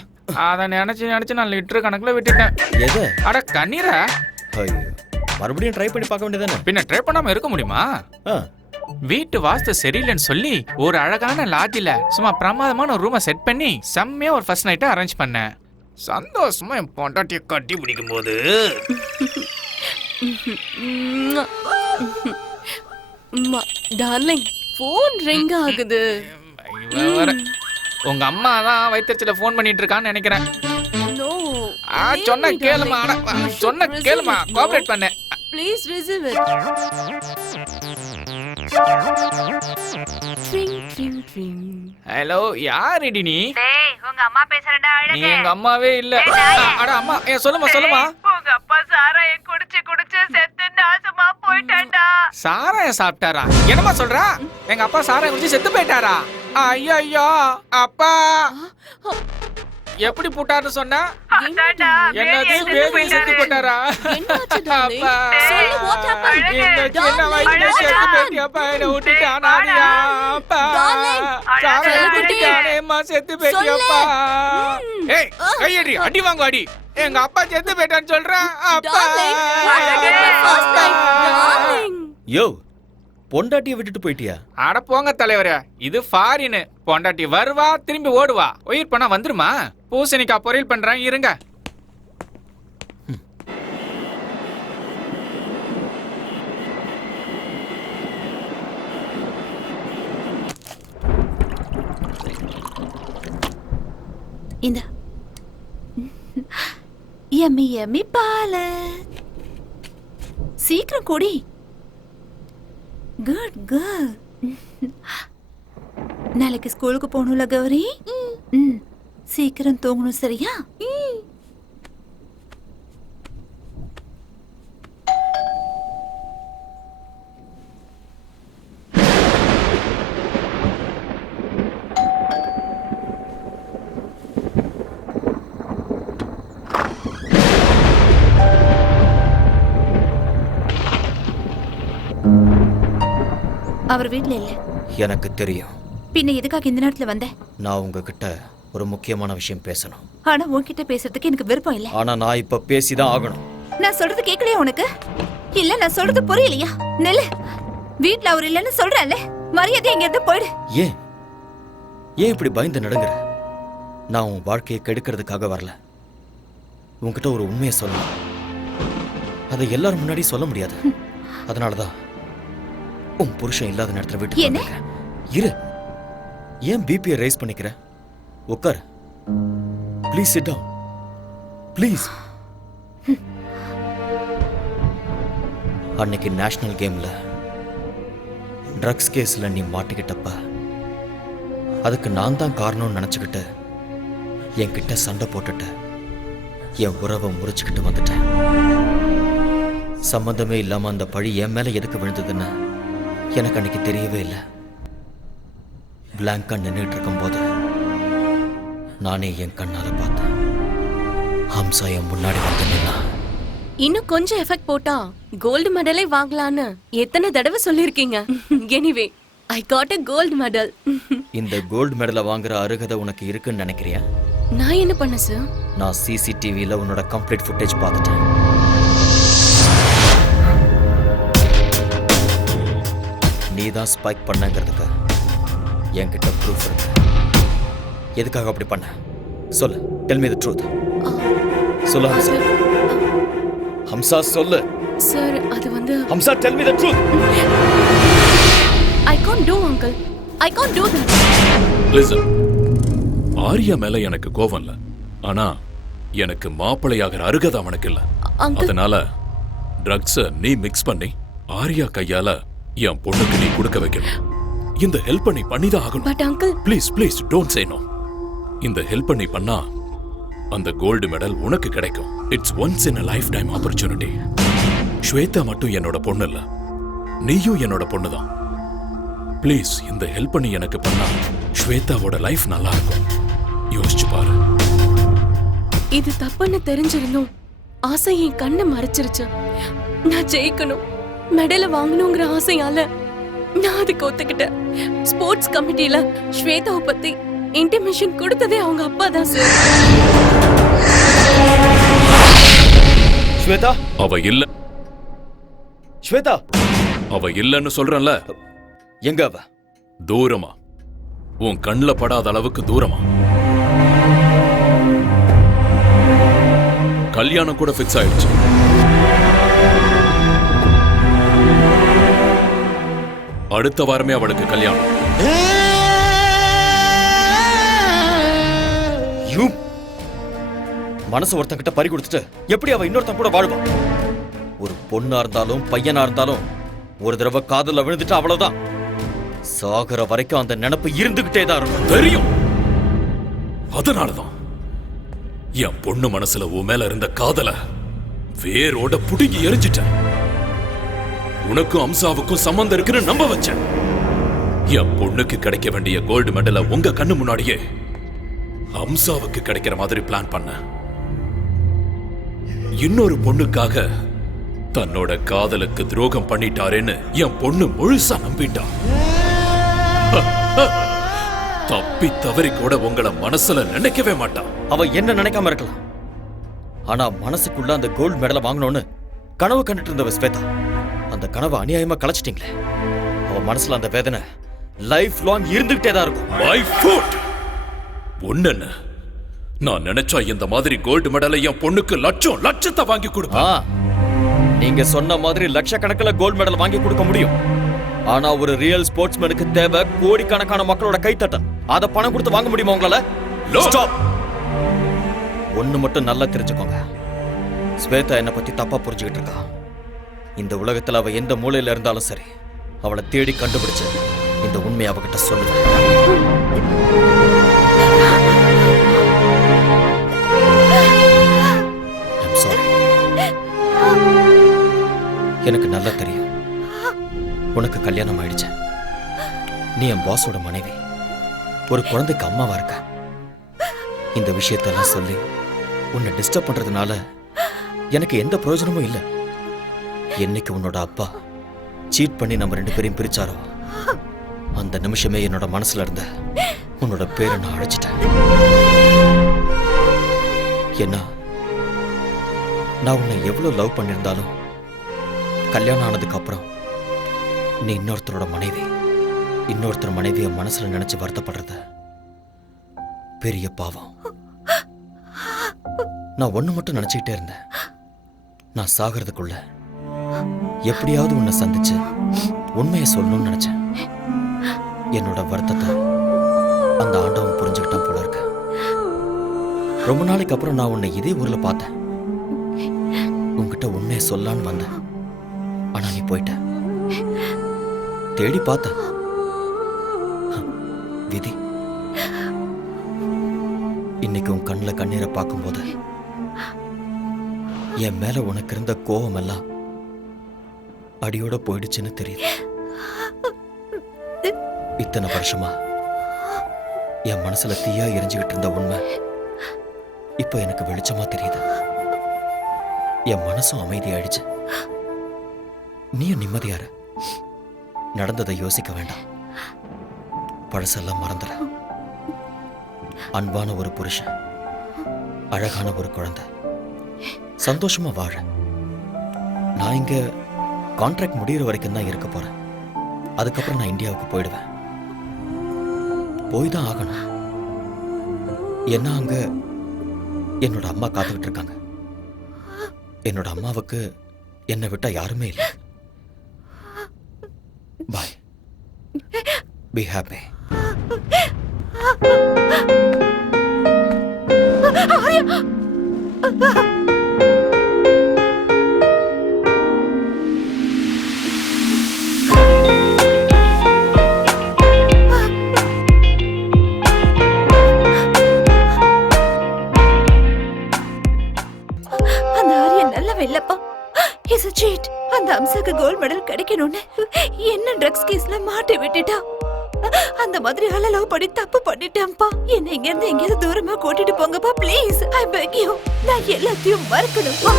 அதை நினைச்சு நான் லிட்டர் கணக்குல விட்டுட்டேன். எது? அட கண்ணீரா? மறுபடியும் ட்ரை பண்ணி பார்க்க வேண்டியதானே? பின்ன ட்ரை பண்ணாம இருக்க முடியுமா? வீட்டு வாஸ்து சரியில்லைன்னு சொல்லி ஒரு அழகான லாட்ஜில் சும்மா பிரமாதமான ஒரு ரூமை செட் பண்ணி செம்மையா ஒரு ஃபர்ஸ்ட் நைட்டை அரேஞ்ச் பண்ணேன். சந்தோஷமா என் பொண்டாட்டியை கட்டி பிடிக்கும் போது டார்லிங், ஃபோன் ரிங் ஆகுது. உங்க அம்மா தான் வயிற்றுல ஃபோன் பண்ணிட்டு இருக்கான்னு நினைக்கிறேன். சொன்ன கேளுமா, சொன்ன கேளுமா, கோஆபரேட் பண்ண. Please receive it. ஹலோ, யாருடி நீ? டேய், உங்க அம்மா பேசுறடா. நீ எங்க அம்மாவே இல்ல. அட அம்மா, சொல்லுமா. உங்க அப்பா சாராய குடிச்சு செத்து நாசமா போயிட்டான்டா. சாராயம் சாப்பிட்டாரா? என்னமா சொல்றா? எங்க அப்பா சாராயம் குடிச்சு செத்து போயிட்டாரா? ஐயோ, அப்பா எப்படி போட்டாருன்னு சொன்னா? என்னது, வேதி செத்து போட்டாரா? அப்பா சின்ன வயசுல செத்து போயிட்டியாப்பா, என்ன விட்டுட்டானாடியா? அப்பா சாராயம் குடிக்கானேம்மா செத்து போயிட்டியாப்பா. ஏய், கையடி, அடி வாங்கு அடி. எங்க அப்பா செத்து போயிட்டான்னு சொல்றேன். அப்பா யோ, பொண்டாட்டியை விட்டுட்டு போயிட்டியா? அட போங்க தலைவரே, இது ஃபாரின். பொண்டாட்டி வருவா, திரும்பி ஓடுவா. உயிர் பண்ணா வந்துருமா? பூசணிக்காய் பொரியல் பண்றேன், இருங்க. இந்த யம்மி யம்மி பால சீக்கிரம் குடி. Good girl. நாளைக்கு ஸ்கூலுக்கு போகணும்ல கௌரி? சீக்கிரம் தூங்கணும், சரியா? அவர் வீட்ல இல்ல. எனக்கு தெரியும். பின்ன எதுக்காக இந்த நேரத்துல வந்த? நான் உங்ககிட்ட ஒரு முக்கியமான விஷயம் பேசணும். ஆனா உன்கிட்ட பேசுறதுக்கு எனக்கு விருப்பம் இல்ல. ஆனா நான் இப்ப பேசிதான் ஆகணும். நான் சொல்றது கேட்கலையா உனக்கு? இல்ல, நான் சொல்றது புரியலையா? நெல்லு, வீட்ல அவர் இல்லன்னு சொல்றேன்ல, மரியாதை எங்க இருந்து போயிடு. ஏன் இப்படி பயந்து நடுங்குற? நான் உன் வாழ்க்கையை கெடுக்கிறதுக்காக வரல. உன்கிட்ட ஒரு உண்மையை சொல்லணும். அதை எல்லாரும் முன்னாடி சொல்ல முடியாது. அதனாலதான் உன் புருஷன் இல்லாத நேரத்துல விட்டு இரு. ஏன் பிபியை ரைஸ் பண்ணிக்கிற? உட்கார். Please sit down. ப்ளீஸ். அன்னைக்கு நேஷனல் கேம்ல ட்ரக்ஸ் கேஸ்ல நீ மாட்டிக்கிட்டப்ப அதுக்கு நான் தான் காரணம்னு நினைச்சுக்கிட்டு என்கிட்ட சண்டை போட்டுட்டு என் உறவை முறிச்சுக்கிட்டு வந்துட்டேன். சம்பந்தமே இல்லாம அந்த பழி என் மேல எதுக்கு விழுந்ததுன்னு எனக்கு அன்னைக்கு தெரியவே இல்லை. பிளாங்கா நின்றுட்டு இருக்கும்போது நானே என் கண்ணால பார்த்தேன். ஹம்சா என் முன்னாடி வந்து நின்னா. இன்னும் கொஞ்சம் எஃபெக்ட் போட்டா கோல்டு மெடலே வாங்கலான்னு எத்தனை தடவை சொல்லிருக்கீங்க. Anyway, I got a gold medal. இந்த கோல்டு மெடலை வாங்குற அருகதை உனக்கு இருக்குன்னு நினைக்கிறியா? நான் என்ன பண்ண சார்? நான் சிசிடிவில உன்னோட கம்ப்ளீட் ஃபுட்டேஜ் பார்த்துட்டேன். நீ தான் ஸ்பைக் பண்ணங்கிறதுக்கு என்கிட்ட ப்ரூஃப் இருக்கு. எதுக்காக அப்படி பண்ண? சொல்லு. Tell me the truth. சொல்லு ஹம்சா. ஹம்சா சொல்லு. சார், அது வந்து Hamsa, tell me the truth. I can't do, uncle. I can't do that. Listen. Arya மேல எனக்கு கோவம் இல்ல. ஆனா எனக்கு மாப்பிளையாகிற அருகதை அவனுக்கு இல்ல. அதனால ட்ரக்ஸ நீ மிக்ஸ் பண்ணி ஆரியா கையால என் பொண்ணுக்கு நீ கொடுக்க வைக்கணும். இந்த ஹெல்ப் நீ பண்ணிதான் ஆகணும். But uncle, please don't say no. இந்த ஹெல்ப் நீ பண்ணா அந்த கோல்டு மெடல் உனக்கு கிடைக்கும். It's once in a lifetime opportunity. Shweta மட்டும் என்னோட பொண்ணு இல்ல, நீயும் என்னோட பொண்ணுதான். ப்ளீஸ் இந்த ஹெல்ப் நீ எனக்கு பண்ணா ஸ்வேதாவோட லைஃப் நல்லா இருக்கும். யோசிச்சு பாரு. இது தப்புன்னு தெரிஞ்சிருந்தும் ஆசை என் கண்ணை மறைச்சிருச்சு. நான் ஜெயிக்கணும், மெடலை வாங்கணுங்கிற ஆசையால நான் அதுக்கு ஒத்துக்கிட்டேன். ஸ்போர்ட்ஸ் கமிட்டில ஸ்வேதாவை பத்தி இன்டிமேஷன் கொடுத்ததே அவங்க அப்பா தான் சார். ஸ்வேதா, அவ இல்ல. ஸ்வேதா, அவ இல்லன்னு சொல்றேன்ல. எங்க அவ? தூரமா, உன் கண்ணுல படாத அளவுக்கு தூரமா. கல்யாணம் கூட ஃபிக்ஸ் ஆயிடுச்சு. அடுத்த வாரமே அவளுக்கு கல்யாணம். மனசு ஒருத்தங்கிட்ட பறி கொடுத்துட்டு எப்படி அவ இன்னொருத்தன் கூட வாழ்வா? ஒரு பொண்ணா இருந்தாலும் பையனா இருந்தாலும் ஒரு தடவை காதல விழுந்துட்டு அவ்வளவுதான். சாகர வரைக்கும் அந்த நினைப்பு இருந்துகிட்டே தான் இருக்கும். தெரியும். அதனாலதான் என் பொண்ணு மனசுல உன் மேல இருந்த காதல வேரோட புடுங்கி எரிஞ்சிட்டேன். உனக்கும் அம்சாவுக்கும் சம்பந்தம் இருக்குன்னு நம்ப வச்சேன். என் பொண்ணுக்கு கிடைக்க வேண்டிய கோல்டு மெடலை உங்க கண்ணு முன்னாடியே அம்சாவுக்கு கிடைக்கிற மாதிரி பிளான் பண்ண. இன்னொரு பொண்ணுக்காக தன்னோட காதலுக்கு துரோகம் பண்ணிட்டாரேன்னு என் பொண்ணு முழுசா நம்பிட்டா. தப்பி தவறி கூட உங்களை மனசுல நினைக்கவே மாட்டான். அவ என்ன நினைக்காம இருக்கலாம், ஆனா மனசுக்குள்ள அந்த கோல்டு மெடலை வாங்கணும்னு கனவு கண்டுட்டு இருந்தவ ஸ்வேதா. அந்த கனவை அநியாயமா கலைச்சிட்டீங்களே. அவ மனசுல அந்த வேதனை லைஃப் லாங் இருந்துகிட்டே தான் இருக்கும். My foot. ஒண்ணு, நான் நினைச்சா இந்த மாதிரி கோல்டு மெடலை என் பொண்ணுக்கு லட்சத்தை வாங்கி கொடுப்பேன். நீங்க சொன்ன மாதிரி லட்சக்கணக்கில் கோல்டு மெடல் வாங்கி கொடுக்க முடியும். ஆனா ஒரு ரியல் ஸ்போர்ட்ஸ்மேனுக்கு தேவை கோடிக்கணக்கான மக்களோட கைத்தட்டல். அத பணம் கொடுத்து வாங்க முடியுமா உங்களால? ஸ்டாப். ஒண்ணு மட்டும் நல்லா தெரிஞ்சுக்கோங்க, ஸ்வேதா என்னை பத்தி தப்பா புரிஞ்சுக்கிட்டு இருக்கா. இந்த உலகத்துல அவ எந்த மூலையில இருந்தாலும் சரி, அவளை தேடி கண்டுபிடிச்சு இந்த உண்மையை அவகிட்ட சொல்லுவேன். எனக்கு நல்லா தெரியும் உனக்கு கல்யாணம் ஆயிடுச்சு. நீ என் பாஸோட மனைவி, ஒரு குழந்தைக்கு அம்மாவா இருக்க. இந்த விஷயத்தெல்லாம் சொல்லி உன்னை டிஸ்டர்ப் பண்றதுனால எனக்கு எந்த பிரயோஜனமும் இல்லை. என்னைக்கு உன்னோட அப்பா சீட் பண்ணி நம்ம 2 பேரையும் பிரிச்சாரோ அந்த நிமிஷமே என்னோட மனசுல இருந்த உன்னோட பேரை நான் அழைச்சிட்டேன். என்ன, நான் உன்னை எவ்வளவு லவ் பண்ணியிருந்தாலும் கல்யாணம் ஆனதுக்கு அப்புறம் நீ இன்னொருத்தரோட மனைவி, இன்னொருத்தர் மனைவிய மனசுல நினைச்சு வருத்தப்படுறது பெரிய பாவம். நான் ஒண்ணு மட்டும் நினைச்சுக்கிட்டே இருந்தேன், நான் சாகிறதுக்குள்ள எப்படியாவது உன்னை சந்திச்சு உண்மையை சொல்லணும்னு நினைச்சேன். என்னோட வருத்தத்தை அந்த ஆண்டவன் புரிஞ்சுக்கிட்டான் போல இருக்கு. ரொம்ப நாளைக்கு அப்புறம் நான் உன்னை இதே ஊர்ல பார்த்தேன். உன்கிட்ட உண்மையை சொல்லான்னு வந்தேன், ஆனா நீ போயிட்ட. தேடி பார்த்த விதி. இன்னைக்கு உன் கண்ணுல கண்ணீரை பார்க்கும்போது என் மேல உனக்கு இருந்த கோபம் எல்லாம் அடியோட போயிடுச்சுன்னு தெரியுது. இத்தனை வருஷமா என் மனசுல தீயா எரிஞ்சுக்கிட்டு இருந்த உண்மை இப்ப எனக்கு வெளிச்சமா தெரியுது. என் மனசும் அமைதியாயிடுச்சு, நீயும் நிம்மதியார. நடந்ததை யோசிக்க வேண்டாம், பழசெல்லாம் மறந்துட. அன்பான ஒரு புருஷன், அழகான ஒரு குழந்தை, சந்தோஷமா வாழ. நான் இங்க கான்ட்ராக்ட் முடிகிற வரைக்கும் தான் இருக்க போறேன். அதுக்கப்புறம் நான் இந்தியாவுக்கு போயிடுவேன். போய் தான் ஆகணும். என்ன, அங்க என்னோட அம்மா காத்துக்கிட்டு இருக்காங்க. என்னோட அம்மாவுக்கு என்னை விட்டா யாருமே இல்லை. பாய், பி ஹாப்பி. அந்த ஆரியன் நல்ல வெள்ளப்பா. Is a cheat. அந்த அம்சாக்கு கோல்ட் மெடல் கிடைக்கணும்னு என்ன ட்ரக்ஸ் கேஸ்ல மாட்டி விட்டுட்டா. அந்த மாதிரி ஆள லவ் பண்ணி தப்பு பண்ணிட்டேன்ப்பா. என்ன இங்க இருந்து எங்கேயாவது தூரமா கூட்டிட்டு போங்கப்பா ப்ளீஸ். I peg you. நான் எல்லாத்தையும் மறக்கணும்ப்பா.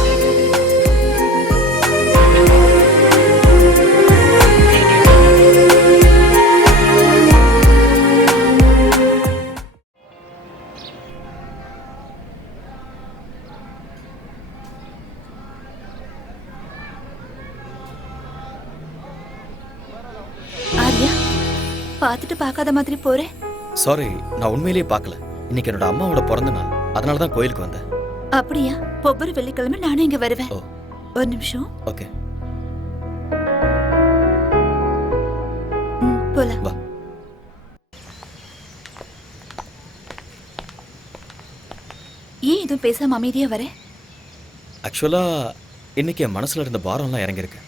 ஆர்யா, பார்த்துட்டு பார்க்காத மாதிரி போறேன். சாரி, நான் உண்மையிலேயே பார்க்கல. இன்னைக்கு என்னோட அம்மாவோட பிறந்த நாள், அதனால தான் கோயிலுக்கு வந்தேன். அப்படியா? ஒவ்வொரு வெள்ளிக்கிழமை நானும் இங்க வருவேன். ஒரு நிமிஷம். ஓகே, போலாம். வா. ஏன் எதுவும் பேசாம அமைதியா வர? ஆக்சுவலா இன்னைக்கு என் மனசுல இருந்த பாரம்லாம் இறங்கியிருக்கு.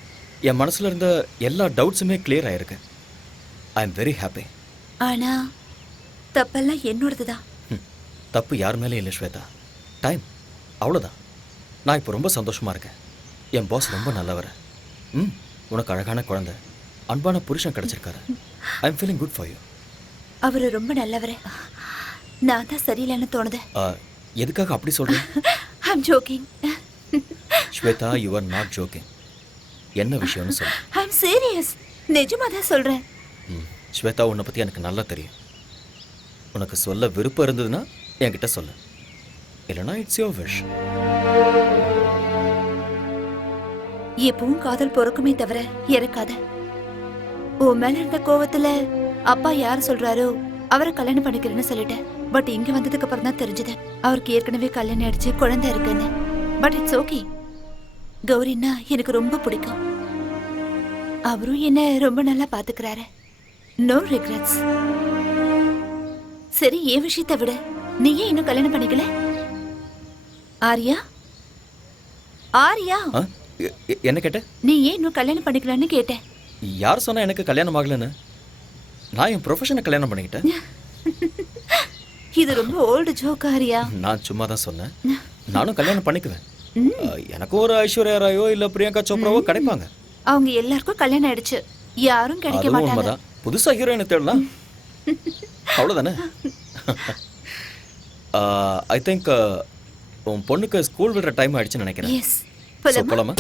என் மனசுல இருந்த எல்லா டவுட்ஸுமே கிளியர் ஆயிருக்கு. I am very happy. ஆனா தப்பெல்லாம் என்னோடதுதான். தப்பு யார் மேலே இல்லை ஸ்வேதா. டைம், அவ்வளோதான். நான் இப்போ ரொம்ப சந்தோஷமா இருக்கேன். என் பாஸ் ரொம்ப நல்லவர். உனக்கு அழகான குழந்தை, அன்பான புருஷன் கிடைச்சிருக்காரு. I am feeling good for you. அவரு ரொம்ப நல்லவர். நான் தான் சரியில்லைன்னு தோணுது. எதுக்காக அப்படி சொல்றேன்? I am joking. Shweta, you are not joking. என்ன விஷயம்னு சொல்லு. I am serious. நிஜமா தான் சொல்றேன். ஸ்வேதா, உன்னை பத்தி எனக்கு நல்லா தெரியும். உனக்கு சொல்ல விருப்பம் இருந்ததுன்னா என்கிட்ட சொல்லு, இல்லைனா இட்ஸ் யுவர் விஷ். எப்பவும் காதல் பொறுக்குமே தவிர இறக்காத. உன் மேல இருந்த கோவத்துல அப்பா யார் சொல்றாரோ அவரை கல்யாணம் பண்ணிக்கிறேன்னு சொல்லிட்டேன். பட் இங்க வந்ததுக்கு அப்புறம் தான் தெரிஞ்சது அவருக்கு ஏற்கனவே கல்யாணம் ஆயிடுச்சு, குழந்தை இருக்குன்னு. But it's okay. கௌரின்னா எனக்கு ரொம்ப பிடிக்கும். அவரும் என்ன ரொம்ப நல்லா பாத்துக்கிறாரு. No regrets. சரி, என் விஷயத்தை விட நீ ஏன் இன்னும் கல்யாணம் பண்ணிக்கல? ஆர்யா, ஆர்யா, என்ன கேட்ட? நீ ஏன் இன்னும் கல்யாணம் பண்ணிக்கலான்னு கேட்டேன். யார் சொன்னா எனக்கு கல்யாணம் ஆகலன்னு? நான் என் ப்ரொஃபஷனை கல்யாணம் பண்ணிக்கிட்டேன். இது ரொம்ப ஓல்டு ஜோக் ஆர்யா. நான் சும்மா தான் சொன்னேன். நானும் கல்யாணம் பண்ணிக்குவேன். எனக்கு ஒரு ஐஸ்வர்யா ராயோ இல்ல பிரியங்கா சோப்ராவோ கிடைப்பாங்க. அவங்க எல்லாருக்கும் கல்யாணம் ஆயிடுச்சு, யாரும் கிடைக்க அதுவும் மாட்டாங்க. உண்மைதான். புதுசா ஹீரோயினை தேடலாம், அவ்வளவுதானே? ஐ திங்க் உன் பொண்ணுக்கு ஸ்கூல் விடுற டைம் ஆயிடுச்சுன்னு நினைக்கிறேன். எஸ், So, போலாமா?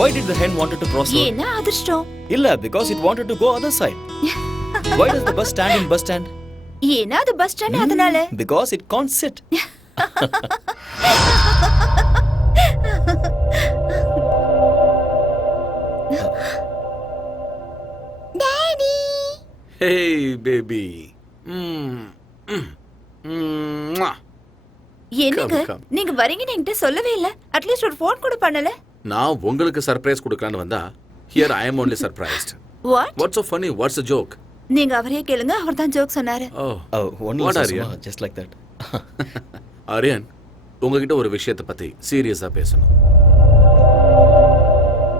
Why did the hen wanted to cross road? ஏன்னா அதிர்ஷ்டம். இல்ல, because it wanted to go other side. Why does the bus stand in bus stand? ஏன்னா அது பஸ் ஸ்டாண்ட், அதனால. Because it can't sit. Daddy. Hey baby. என்னங்க Come, come. நீங்க வரீங்கன்னு என்கிட்ட சொல்லவே இல்ல. அட்லீஸ்ட் ஒரு ஃபோன் கூட பண்ணல. நான் உங்களுக்கு சர்ப்ரைஸ் கொடுக்கலான்னு வந்தா here I am only surprised. What? What's so funny? What's the joke? நீங்க அவரே கேளுங்க, அவர் தான் ஜோக் சொன்னாரு. Only What are Susma, you? just like that. Aryan, உங்ககிட்ட ஒரு விஷயத்தை பத்தி சீரியஸா பேசணும்.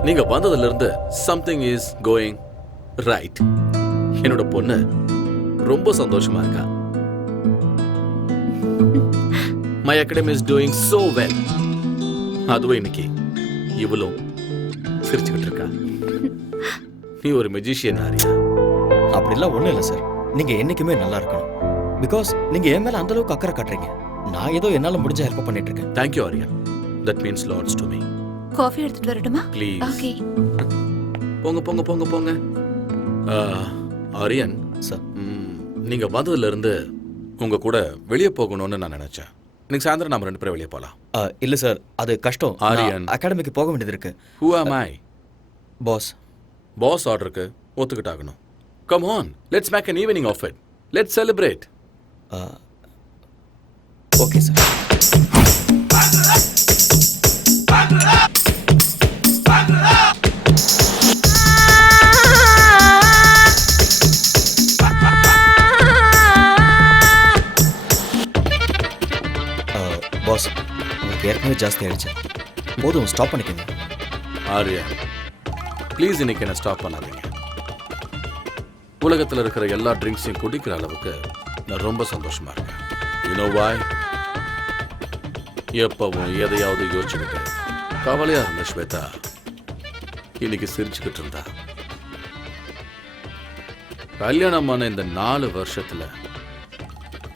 நீங்க வந்ததுல இருந்து something is going right. என்னோட பொண்ணு ரொம்ப சந்தோஷமா இருக்கா. My academy is doing so well. அதுவும் இன்னைக்கு இவளும் சிரிச்சுக்கிட்டு இருக்கா. நீ ஒரு மெஜிஷியன் ஆரியா. அப்படிலாம் ஒண்ணும் இல்லை சார். நீங்க என்னைக்குமே நல்லா இருக்கணும். பிகாஸ் நீங்க என் மேல அந்த அளவுக்கு அக்கறை காட்டுறீங்க. நான் ஏதோ என்னால முடிஞ்ச ஹெல்ப் பண்ணிட்டு இருக்கேன். Thank you Arya. That means lots to me. Coffee எடுத்துட்டு வரட்டுமா? Please. ஓகே. போங்க போங்க போங்க போங்க. ஆரியன் சார், நீங்க வந்ததுல இருந்து உங்க கூட வெளியே போகணும்னு நான் நினைச்சேன். இன்னைக்கு சாயந்தரம் நாம 2 பேரும் வெளியே போலாம். இல்ல சார், அது கஷ்டம். ஆரியன், அகாடமிக்கு போக வேண்டியது இருக்கு. Who am I? Boss. Boss ஆர்டருக்கு ஒத்துக்கிட்டாகணும். Come on, let's make an evening of it. Let's celebrate. Okay sir. Boss உங்களுக்கு ஏற்கனவே ஜாஸ்தி ஆயிடுச்சு, போதும் ஸ்டாப் பண்ணிக்கோங்க. ஆர்யா ப்ளீஸ் இன்னைக்கு என்ன ஸ்டாப் பண்ணாதீங்க. உலகத்தில் இருக்கிற எல்லா ட்ரிங்க்ஸையும் குடிக்கிற அளவுக்கு நான் ரொம்ப சந்தோஷமா இருக்கேன். யூனோ வாய்? எப்பவும் எதையாவது யோசிச்சுக்கிட்டு கவலையா இருந்த ஸ்வேதா இன்னைக்கு சிரிச்சுக்கிட்டு இருந்தா. கல்யாணமான இந்த 4 வருஷத்துல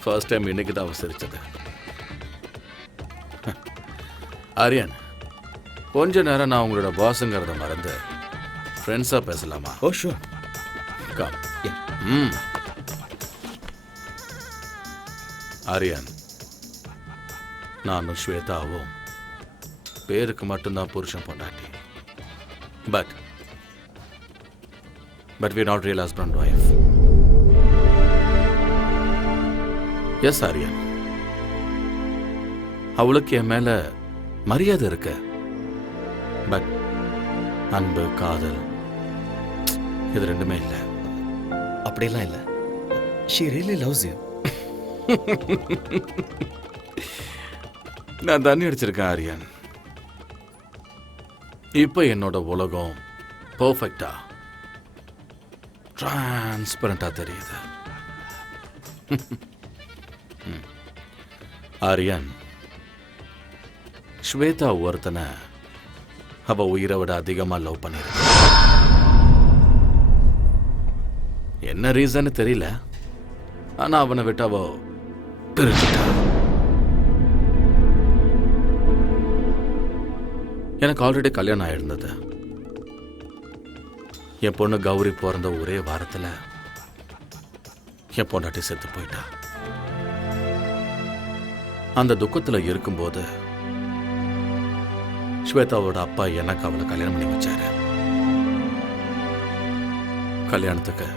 ஃபர்ஸ்ட் டைம் இன்னைக்கு தான் அவ சிரிச்சது. ஆரியன், கொஞ்ச நேரம் நான் உங்களோட பாஸுங்கிறத மறந்து ஃப்ரெண்ட்ஸா பேசலாமா? ஓ ஷூர். கம். ஆரியன், நானும் ஸ்வேதாவும் பேருக்கு மட்டும்தான் புருஷன் பொண்டாட்டி. But we're not real husband and wife. Yes, Aryan. அவளுக்கு என் மேல மரியாதை இருக்கு. பட் அன்பு, காதல் இது ரெண்டுமே இல்லை. அப்படியெல்லாம் இல்லை. She really loves you. நான் தண்ணி அடிச்சிருக்கேன் ஆரியன். இப்போ என்னோட உலகம் பர்ஃபெக்டா டிரான்ஸ்பரண்டா தெரியுது. ஆரியன், ஸ்வேதா ஒருத்தனை அவ உயிரை விட அதிகமா லவ் பண்ணிருக்க. என்ன ரீசன் தெரியல, ஆனா அவனை விட்டு அவ பிரிச்சுட்டா. எனக்கு ஆல்ரெடி கல்யாணம் ஆயிருந்தது. என் பொண்ணு கௌரி பிறந்த ஒரே வாரத்தில் என் பொண்டாட்டி செத்து போயிட்டா. அந்த துக்கத்தில் இருக்கும்போது ஸ்வேதாவோட அப்பா எனக்கு அவளை கல்யாணம் பண்ணி வச்சாரு. கல்யாணத்துக்கு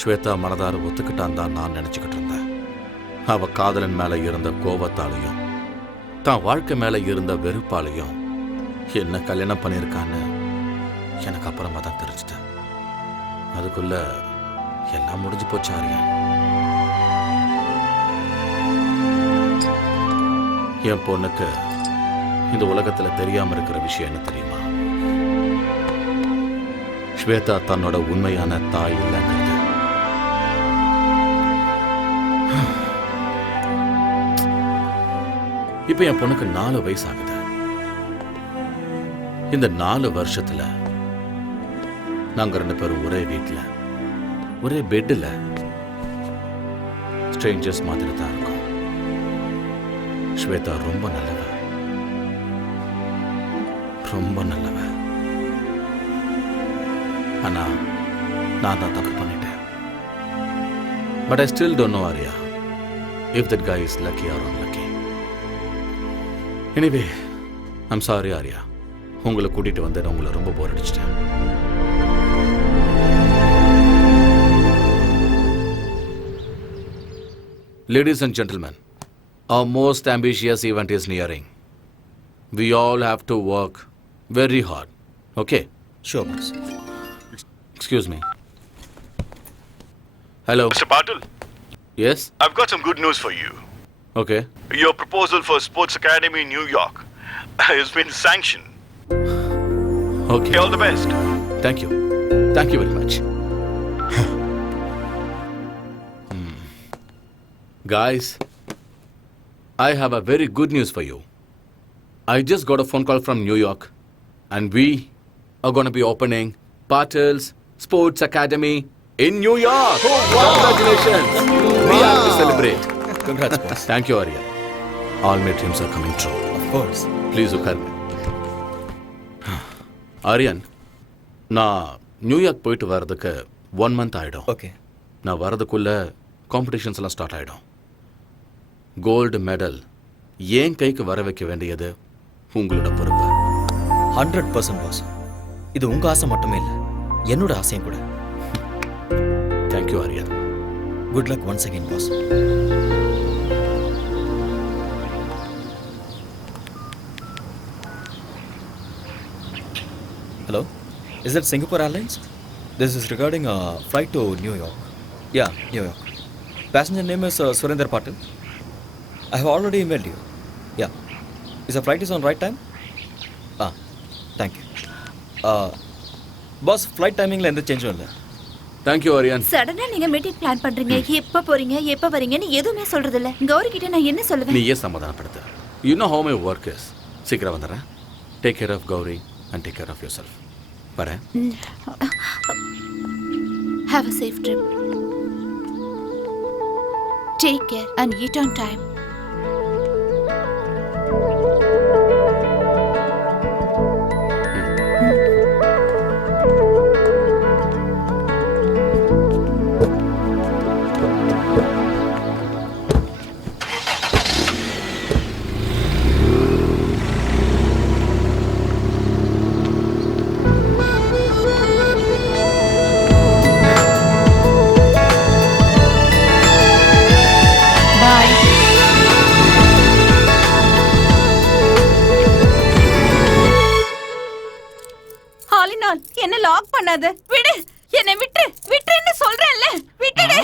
ஸ்வேதா மனதார ஒத்துக்கிட்டான் தான் நான் நினைச்சுக்கிட்டு இருந்தேன். அவ காதலன் மேல இருந்த கோபத்தாலையும் தான் வாழ்க்கை மேல இருந்த வெறுப்பாலையும் என்ன கல்யாணம் பண்ணியிருக்கான்னு எனக்கு அப்புறமா தான் தெரிஞ்சுட்டேன். அதுக்குள்ள எல்லாம் முடிஞ்சு போச்சு ஆரியா. என் பொண்ணுக்கு இந்த உலகத்துல தெரியாம இருக்கிற விஷயம் என்ன தெரியுமா? ஸ்வேதா தன்னோட உண்மையான தாய் இல்லைங்கிறது. இப்ப என் பொண்ணுக்கு 4 வயசு ஆகுது. இந்த 4 வருஷத்துல நாங்க 2 பேரும் ஒரே வீட்டுல ஒரே பெட்ல ஸ்ட்ரேஞ்சர்ஸ் மாதிரி தான் இருக்கோம். ஸ்வேதா ரொம்ப நல்லவ, ரொம்ப நல்லவ. ஆனா நான் தான் தப்பு பண்ணிட்டேன். But I still don't know Arya if that guy is lucky or unlucky. Anyway I'm sorry Arya, உங்களை கூட்டிட்டு வந்து நான் உங்களை ரொம்ப போர் அடிச்சிட்டேன். Ladies and gentlemen, our most ambitious event is nearing. We all have to work very hard. Okay? Sure, boss. Excuse me. Hello. Mr. Patil? Yes? I've got some good news for you. Okay. Your proposal for Sports Academy in New York has been sanctioned. Okay. All the best. Thank you. Thank you very much. Guys, I have a very good news for you. I just got a phone call from New York, and we are going to be opening Patil's Sports Academy in New York. Congratulations. We have to celebrate. Congrats, boss. Thank you, Arya. All my dreams are coming true. Of course. Please look at me. Aryan, நான் New York போயிட்டு வர்றதுக்கு 1 month ஆகிடும். Okay. நான் வர்றதுக்குள்ள competitions எல்லாம் start ஆகிடும். Gold medal ஏன் கைக்கு வர வைக்க வேண்டியது உங்களோட பொறுப்பு. 100% பாஸ். இது உங்க ஆசை மட்டுமே இல்லை, என்னோட ஆசையும் கூட. Thank you Aryan. Good luck once again boss. Hello, is that Singapore Airlines? This is regarding a flight to New York. Yeah, New York. Passenger name is Surinder Patil. I have already emailed you. Yeah is a flight is on right time thank you boss flight டைமிங்கில் எந்த சேஞ்சும் இல்லை. Thank you Aryan. சடனா நீங்க meeting plan பண்றீங்க, எப்ப போறீங்க எப்ப வரீங்கன்னு எதுவுமே சொல்றது இல்ல. கௌரி கிட்ட நான் என்ன சொல்லுவேன்? நீ ஏன் சமாதானப்படுத்து? You know how my work is. சீக்கிரம் வந்துடுறேன். Take care of Gauri and take care of yourself. வரேன். Have a safe trip. Take care and eat on time. என்ன லாக் பண்ணாத. விடு, என்ன விட்டுன்னு சொல்றேன்ல. விட்டுடு.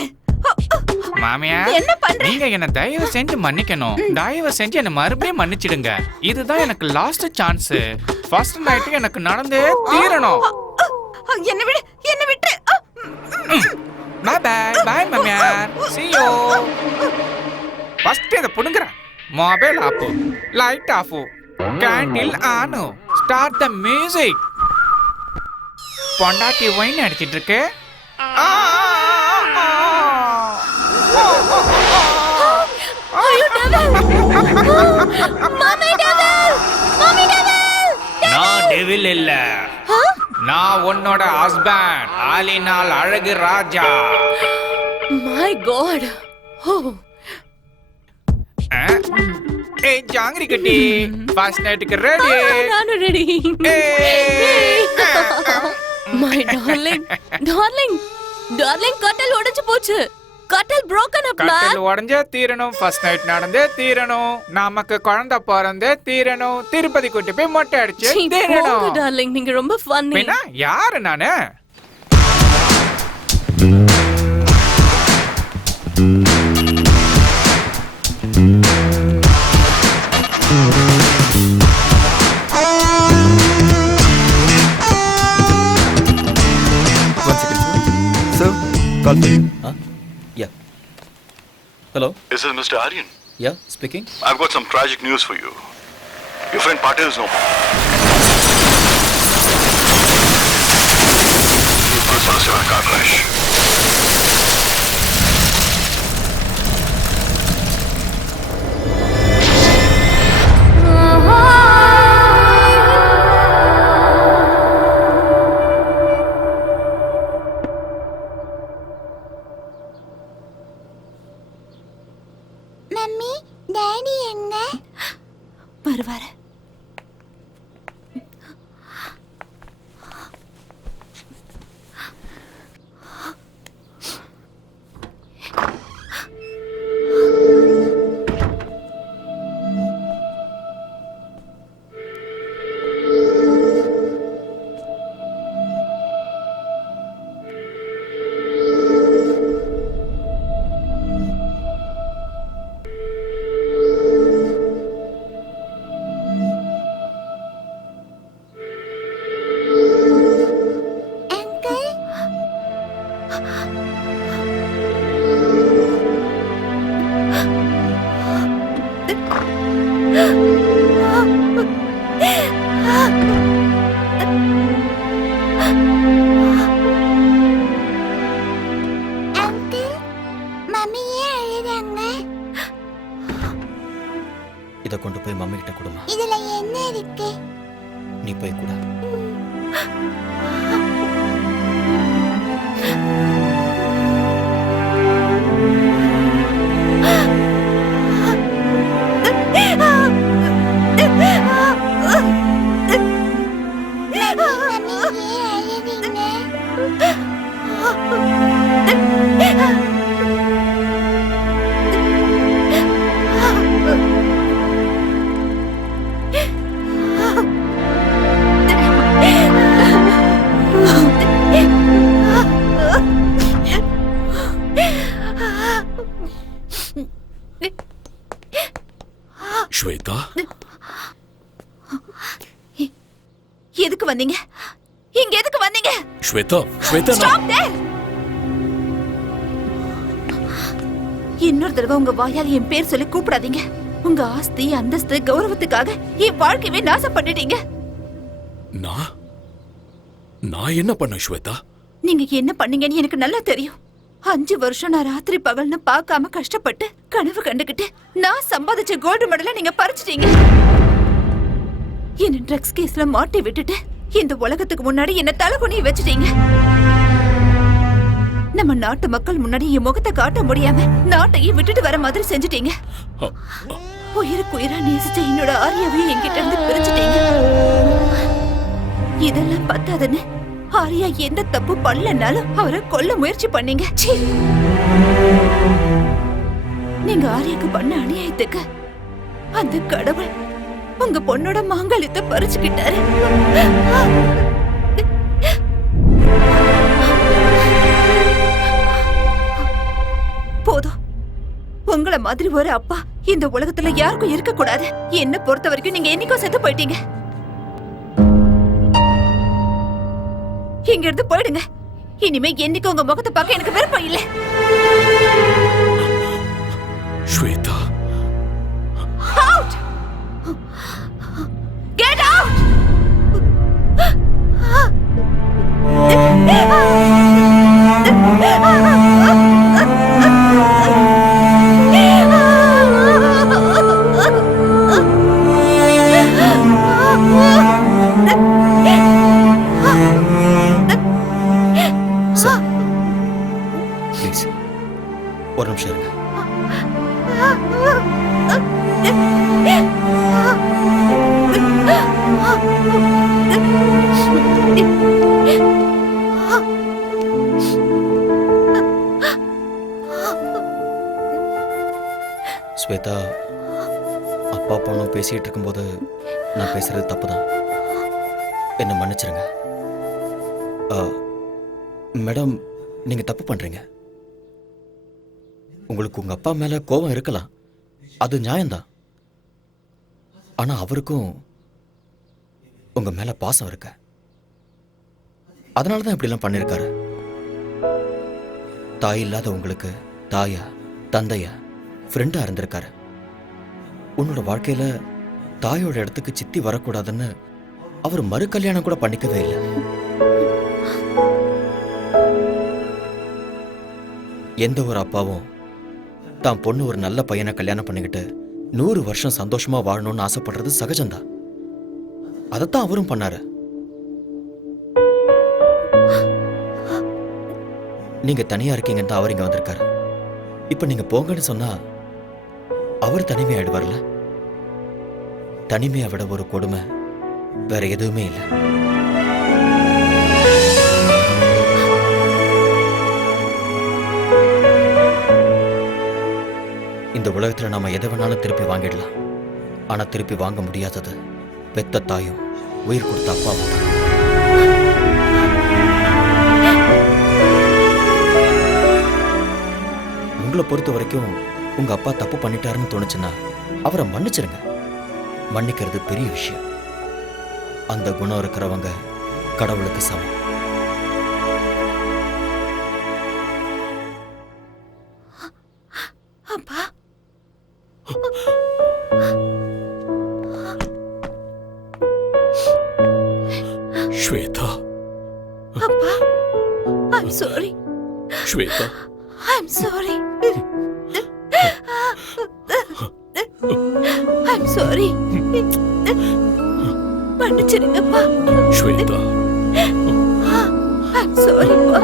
மாமியா, என்ன பண்ற? நீங்க என்ன தயவு செஞ்சு மன்னிக்கணும். தயவு செஞ்சு என்ன மறுபடியும் மன்னிச்சிடுங்க. இதுதான் எனக்கு லாஸ்ட் சான்ஸ். ஃபர்ஸ்ட் நைட் எனக்கு நடந்தே தீரணும். என்ன விடு, என்ன விட்டு. பை பை பை மாமியா. see you. ஃபர்ஸ்ட் இத புடுங்கற. Mobile off, light off, candle on, start the music. பொண்டாட்டி வைன் அடிச்சிட்டு இருக்கு. ஐயோ டெவில்! மாமி டெவில்! மாமி டெவில்! நான் டெவில் இல்ல. நான் உன்னோட ஹஸ்பண்ட், ஆலினால் அழகு ராஜா. My God. ஓ ஏய் ஜாங்கிரி கட்டி, ஃபர்ஸ்ட் நைட்டுக்கு ரெடி. நானும் ready. My darling, darling, darling, கட்டல் உடைஞ்சு போச்சு. கட்டல் broken up man. கட்டல் உடைஞ்சே தீரணும். ஃபர்ஸ்ட் நைட் நடந்தே தீரணும். நமக்கு குழந்தை பிறந்தே தீரணும். திருப்பதி கூட்டி போய் மொட்டை அடிச்சு தீரணும். டார்லிங், நீங்க ரொம்ப ஃபன்னி. என்ன யாரு நானு? Call for you. Yeah. Hello? This is Mr. Aryan. Yeah, speaking. I've got some tragic news for you. Your friend Patil is no more. He was also in a car crash. Mummy, daddy எங்க? வருவாரு. இதை கொண்டு போய் mummy கிட்ட கொடுமா. இதுல என்ன இருக்கு? நீ போய் கூட. ஸ்வேதா, எதுக்கு வந்தீங்க? இங்க எதுக்கு வந்தீங்க? Shweta, Shweta, Stop there! இன்னொரு தடவை உங்க வாயால் என் பேர் சொல்லி கூப்பிடாதீங்க. உங்க ஆஸ்தி, அந்தஸ்து, கௌரவத்துக்காக என் வாழ்க்கையவே நாசம் பண்ணிட்டீங்க. நான் என்ன பண்ண ஸ்வேதா? நீங்க என்ன பண்ணீங்கன்னு எனக்கு நல்லா தெரியும். 5 வருஷம் நான் ராத்திரி பகல்னு பார்க்காம கஷ்டப்பட்டு கனவு கண்டுகிட்டு நான் சம்பாதிச்ச கோல்டு மெடலை நீங்க பறிச்சிட்டீங்க. என்ன ட்ரக்ஸ் கேஸ்ல மாட்டி விட்டுட்டு இந்த உலகத்துக்கு முன்னாடி என்ன தலைகுனிய வச்சுட்டீங்க. நம்ம நாட்டு மக்கள் முன்னாடி என் முகத்தை காட்ட முடியாம நாட்டையே விட்டுட்டு வர மாதிரி செஞ்சுட்டீங்க. உயிருக்கு உயிரா நேசிச்ச என்னோட ஆரியாவை என்கிட்ட இருந்து பிரிச்சுட்டீங்க. இதெல்லாம் பத்தாதுன்னு ஆரியா எந்த தப்பு பண்ணலனாலும் அவரை கொல்ல முயற்சி பண்ணீங்க. நீங்க ஆரியாக்கு பண்ண அநியாயத்துக்கு அந்த கடவுள் உங்க பொண்ணோட மாங்கல்யத்தை பறிச்சுக்கிட்டாரு. போதும். உங்கள மாதிரி ஒரு அப்பா இந்த உலகத்துல யாருக்கும் இருக்க கூடாது. என்ன பொறுத்த வரைக்கும் நீங்க என்னைக்கோ செத்து போயிட்டீங்க. இங்க இருந்து போயிடுங்க. இனிமே என்னைக்கு உங்க முகத்தை பார்க்க எனக்கு விருப்பம் இல்லை. Shweta, Out! Get out! Please ஒரு நிமிஷம் இருங்க. ஸ்வேதா, அப்பா பொண்ணும் பேசிட்டு இருக்கும்போது நான் பேசுறது தப்புதான். என்ன மன்னிச்சிருங்க. மேடம், நீங்க தப்பு பண்றீங்க. உங்களுக்கு உங்க அப்பா மேல கோபம் இருக்கலாம், அது நியாயம்தான். ஆனா அவருக்கும் உங்க மேல பாசம் இருக்கு. அதனாலதான் இப்படிலாம் பண்ணிருக்காரு. தாய் இல்லாத உங்களுக்கு தாயா, தந்தையா, ஃப்ரெண்டா இருந்திருக்காரு. உன்னோட வாழ்க்கையில தாயோட இடத்துக்கு சித்தி வரக்கூடாதுன்னு அவர் மறு கல்யாணம் கூட பண்ணிக்கவே இல்லை. எந்த ஒரு அப்பாவும் தான் பொண்ணு ஒரு நல்ல பையனை கல்யாணம் பண்ணிக்கிட்டு 100 வருஷம் சந்தோஷமா வாழணும்னு ஆசைப்படுறது சகஜம்தான். அதைத்தான் அவரும் பண்ணாரு. நீங்க தனியா இருக்கீங்கன்னு தான் அவர் இங்க வந்திருக்காரு. இப்ப நீங்க போங்கன்னு சொன்னா அவர் தனிமையாயிடுவார்ல. தனிமையை விட ஒரு கொடுமை வேற எதுவுமே இல்லை. இந்த உலகத்துல நாம எதை வேணாலும் திருப்பி வாங்கிடலாம். ஆனா திருப்பி வாங்க முடியாதது பெத்த தாயும் உயிர் கொடுத்த அப்பாவும் தான். உங்களை பொறுத்த வரைக்கும் உங்க அப்பா தப்பு பண்ணிட்டாருன்னு தோணுச்சுன்னா அவரை மன்னிச்சிருங்க. மன்னிக்கிறது பெரிய விஷயம். அந்த குணம் இருக்கிறவங்க கடவுளுக்கு சமம். அப்பா, ஸ்வேதா, அப்பா, I'm sorry. Shweta, I'm sorry. I'm sorry. மன்னிச்சிருங்கப்பா. Shweta, I'm sorry, பா.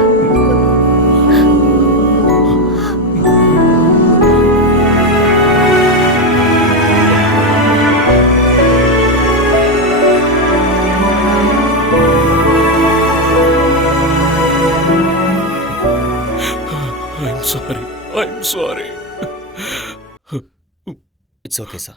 I'm sorry. I'm sorry. It's okay, sir.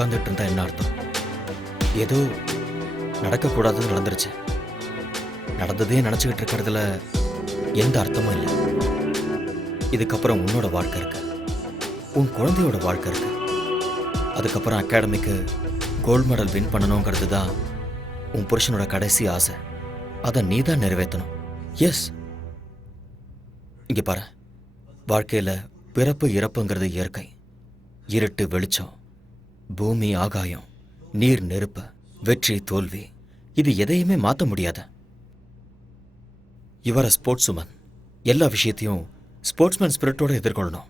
உட்காந்துட்டு இருந்தா என்ன அர்த்தம்? ஏதோ நடக்கக்கூடாதுன்னு நடந்துருச்சு. நடந்ததே நினச்சிக்கிட்டு இருக்கிறதுல எந்த அர்த்தமும் இல்லை. இதுக்கப்புறம் உன்னோட வாழ்க்கை இருக்கு, உன் குழந்தையோட வாழ்க்கை இருக்கு. அதுக்கப்புறம் அகாடமிக்கு கோல்டு மெடல் வின் பண்ணணுங்கிறது தான் உன் புருஷனோட கடைசி ஆசை. அதை நீ தான் நிறைவேற்றணும். எஸ், இங்கே பாரு, வாழ்க்கையில் பிறப்பு இறப்புங்கிறது இயற்கை. இருட்டு வெளிச்சம், பூமி ஆகாயம், நீர் நெருப்பு, வெற்றி தோல்வி, இது எதையுமே மாற்ற முடியாத. இவர ஸ்போர்ட்ஸ் உமன், எல்லா விஷயத்தையும் ஸ்போர்ட்ஸ்மேன் ஸ்பிரிட்டோட எதிர்கொள்ளணும்.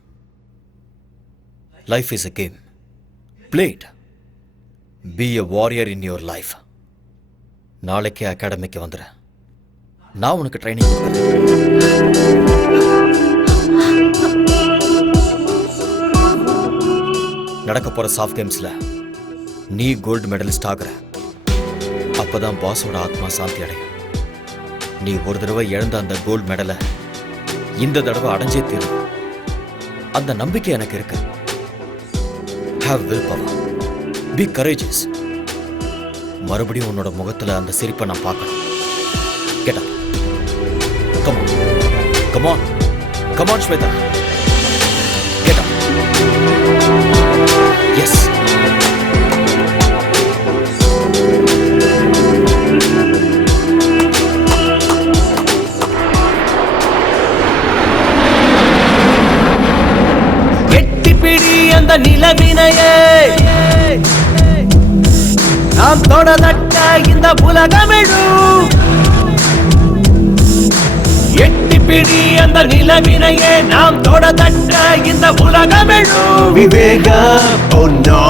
Life is a game, play it. Be a warrior in your life. நாளைக்கே அகாடமிக்கு வந்துடு, நான் உனக்கு ட்ரைனிங் கொடுக்குறேன். நடக்க போற சாஃப்ட் கேம்ஸ்ல நீ கோல்டு மெடலிஸ்ட் ஆகுற. அப்பதான் பாஸோட ஆத்மா சாந்தி அடையும். நீ ஒரு தடவை இழந்த அந்த கோல்டு மெடலை இந்த தடவை அடைஞ்சே தீரும். அந்த நம்பிக்கை எனக்கு இருக்கு. Have willpower, be courageous. மறுபடியும் உன்னோட முகத்துல அந்த சிரிப்பை நான் பார்க்கணும். Get up, come on, come on, come on Shweta, get up. Yes, எட்டிப்பிடி அந்த நிலவினையே நாம் தொடதட்ட இந்த உலகமிழும். எட்டிப்பிடி அந்த நிலவினையே நாம் தொடதட்ட இந்த உலகமிழும். விவேகம், oh no,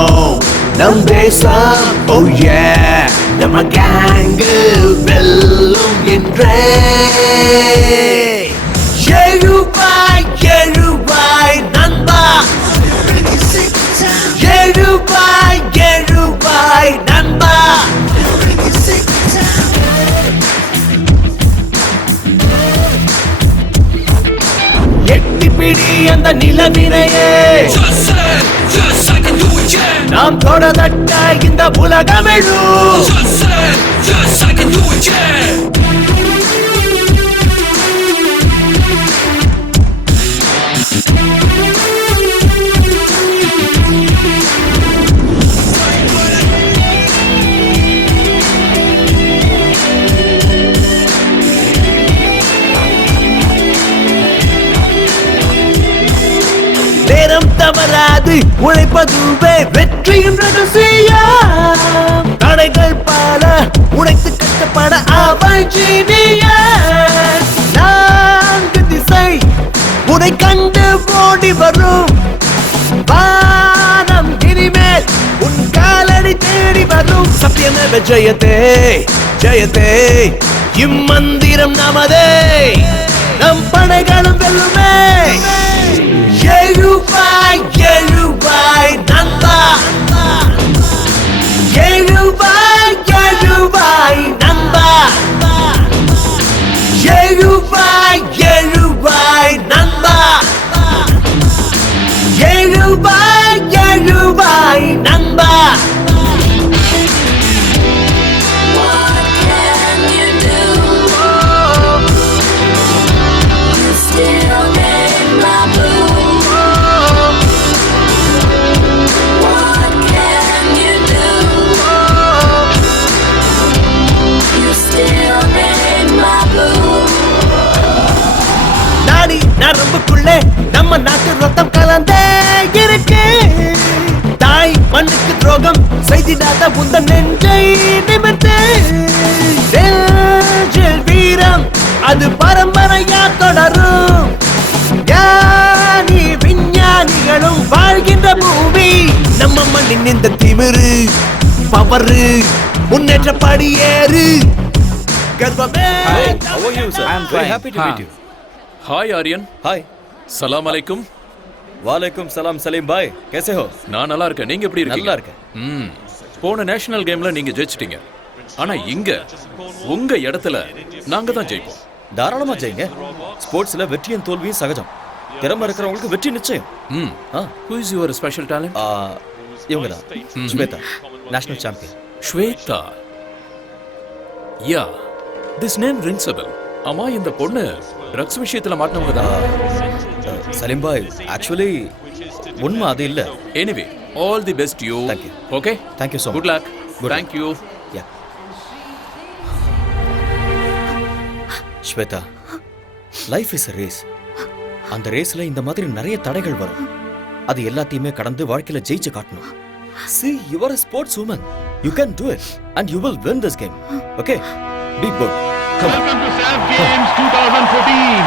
நம் தேசம், oh yeah, நம்ம கேங்கு வெல்லும் என்றே. எழுவாய் எழுவாய் நண்பா, எழுவாய் எழுவாய் நண்பா. எட்டிப்பிடி அந்த நிலவினையே நாம் தொடதட்ட இந்த உலகமிழும். நேரம் தவறாது உழைப்பதுவே வெற்றியின் ரகசியம். தடைகள் பல உழைத்து கஷ்டப்பட அவள் ஜீனியர். நான்கு திசை உனை கண்டு ஓடி வரும். வானம் இனிமேல் உன் காலடி தேடி வரும். சத்தியமேவ ஜெயதே ஜெயதே, இம்மந்திரம் நமதே, நம் படைகளும் வெல்லுமே. எழுவாய் எழுவாய் நண்பா, எழுவாய் எழுவாய் நண்பா, எழுவாய் எழுவாய் நண்பா, எழுவாய் எழுவாய் நண்பா. நரம்புக்குள்ளே நம்ம நாட்டு ரத்தம் கலந்தே இருக்கு. தாய் மண்ணுக்கு துரோகம் செய்திடாத உந்த நெஞ்சை நிமிர்த்து. நெஞ்சில் வீரம் அது பரம்பரையா தொடரும். ஞானி விஞ்ஞானிகளும் வாழ்கின்ற பூமி நம்ம மண்ணின் இந்த திமிரு பவரு முன்னேற்ற படியேறு. கர்வமே. How are you, sir? I am very happy to meet you. हाय आर्यन. हाय. सलाम अलैकुम. वालेकुम सलाम सलीम भाई, कैसे हो? நான் நல்லா இருக்கேன். நீங்க எப்படி இருக்கீங்க? நல்லா இருக்கேன். போன நேஷனல் கேம்ல நீங்க ஜெயிச்சிட்டீங்க. ஆனா இங்க உங்க இடத்துல நாங்க தான் ஜெயிப்போம். தாராளமா ஜெயிங்க. ஸ்போர்ட்ஸ்ல வெற்றியும் தோல்வியும் சகஜம். திறமை இருக்கிறவங்களுக்கு வெற்றி நிச்சயம். Who is your special talent? இவங்க தான் Shweta, national champion. Shweta, ya, this name rings a bell. அம்மா, இந்த பொண்ணு ட்ரக்ஸ் விஷயத்துல மாட்டினவங்க தான். சலீம் பாய், ஆக்சுவலி உண்மை அது இல்ல. Anyway, all the best you. Thank you. Okay, Thank you so much. Good luck. Thank you. Ya. Shweta, life is a race. அந்த ரேஸ்ல இந்த மாதிரி நிறைய தடைகள் வரும். அது எல்லாத்தையுமே கடந்து வாழ்க்கையில ஜெயிச்சு காட்டணும். See, you are a sportswoman. You can do it and you will win this game. Okay? Be good. Come on. Welcome to SAF Games 2014.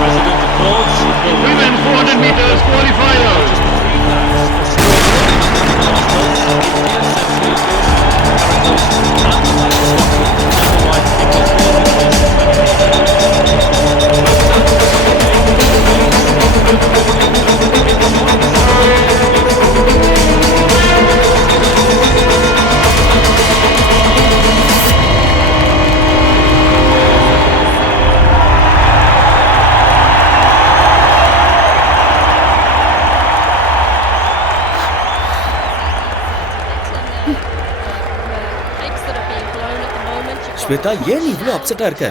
President applauds the Women's 400 meters qualifiers. Shweta, ஏன் நீ இவ்வளவு அப்செட்டா இருக்க?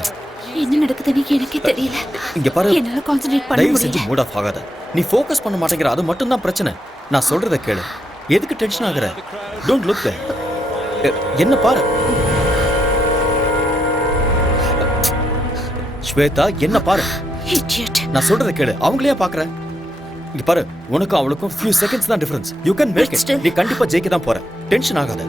என்ன நடக்குதுன்னு எனக்கே தெரியல. இங்க பாரு, என்னால கான்சென்ட்ரேட் பண்ண தயவு செஞ்சு முடியல. மூட் ஆஃப் ஆகாத. நீ ஃபோக்கஸ் பண்ண மாட்டேங்கிற, அது மட்டும் தான் பிரச்சனை. நான் சொல்றத கேளு. எதுக்கு டென்ஷன் ஆகுற? Don't look there. என்ன பாரு ஸ்வேதா, என்ன பாரு. Idiot. நான் சொல்றத கேளு. அவங்களே பாக்குற. இங்க பாரு, உனக்கும் அவளுக்கும் few seconds தான் difference. You can make it. நீ கண்டிப்பா ஜெயிக்க தான் போற. டென்ஷன் ஆகாத.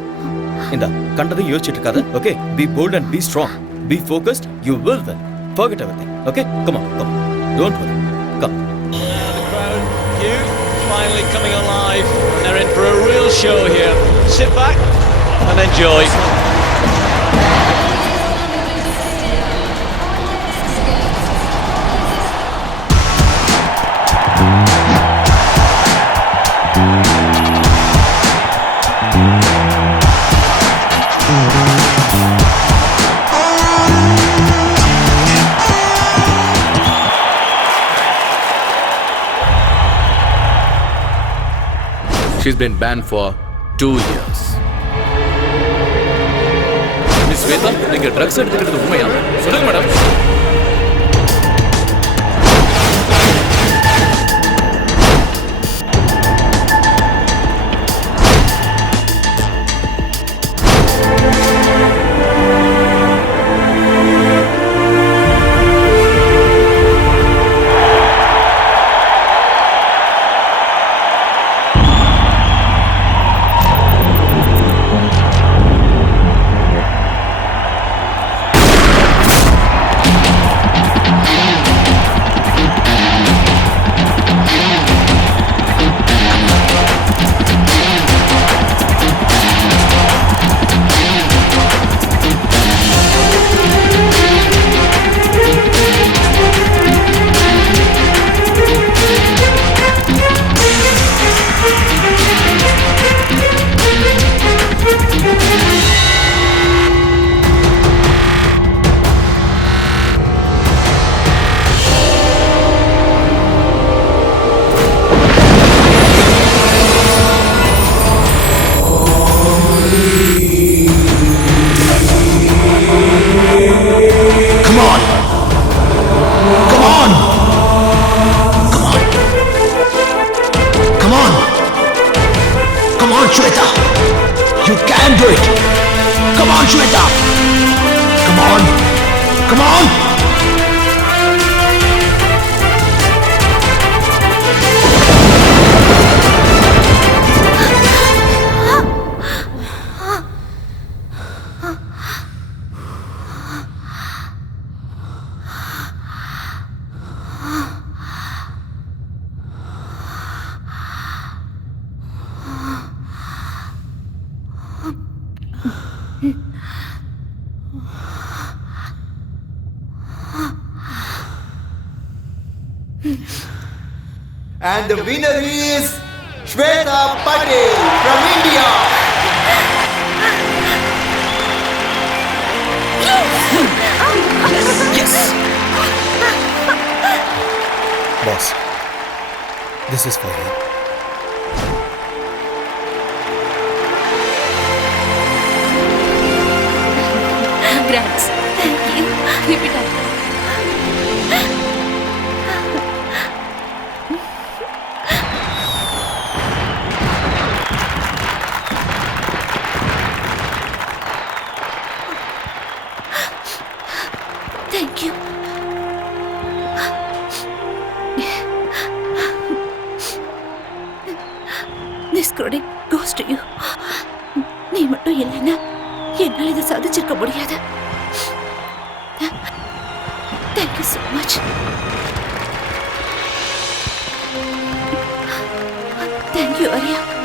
இந்த கண்டதையும் யோசிச்சுட்டு இருக்காத. Okay? Be bold and be strong. Be focused. You will win. Forget everything. Okay? Come on. Come on. Don't worry. Come. The crowd, you finally coming alive. They're in for a real show here. Sit back and enjoy. She's been banned for 2 years. Miss Shweta, நீங்க drugs எடுத்துக்கிறது உண்மையா? சொல்லுங்க madam. And the winner is Shweta Patel from India. Yes. Boss, this is for you. Congrats. Thank you. Keep it up. Thank you. This credit goes to you. நீ மட்டும் இல்லைன்னா என்னால் இதை சாதிச்சிருக்க முடியாது. Thank you so much. Thank you, Arya.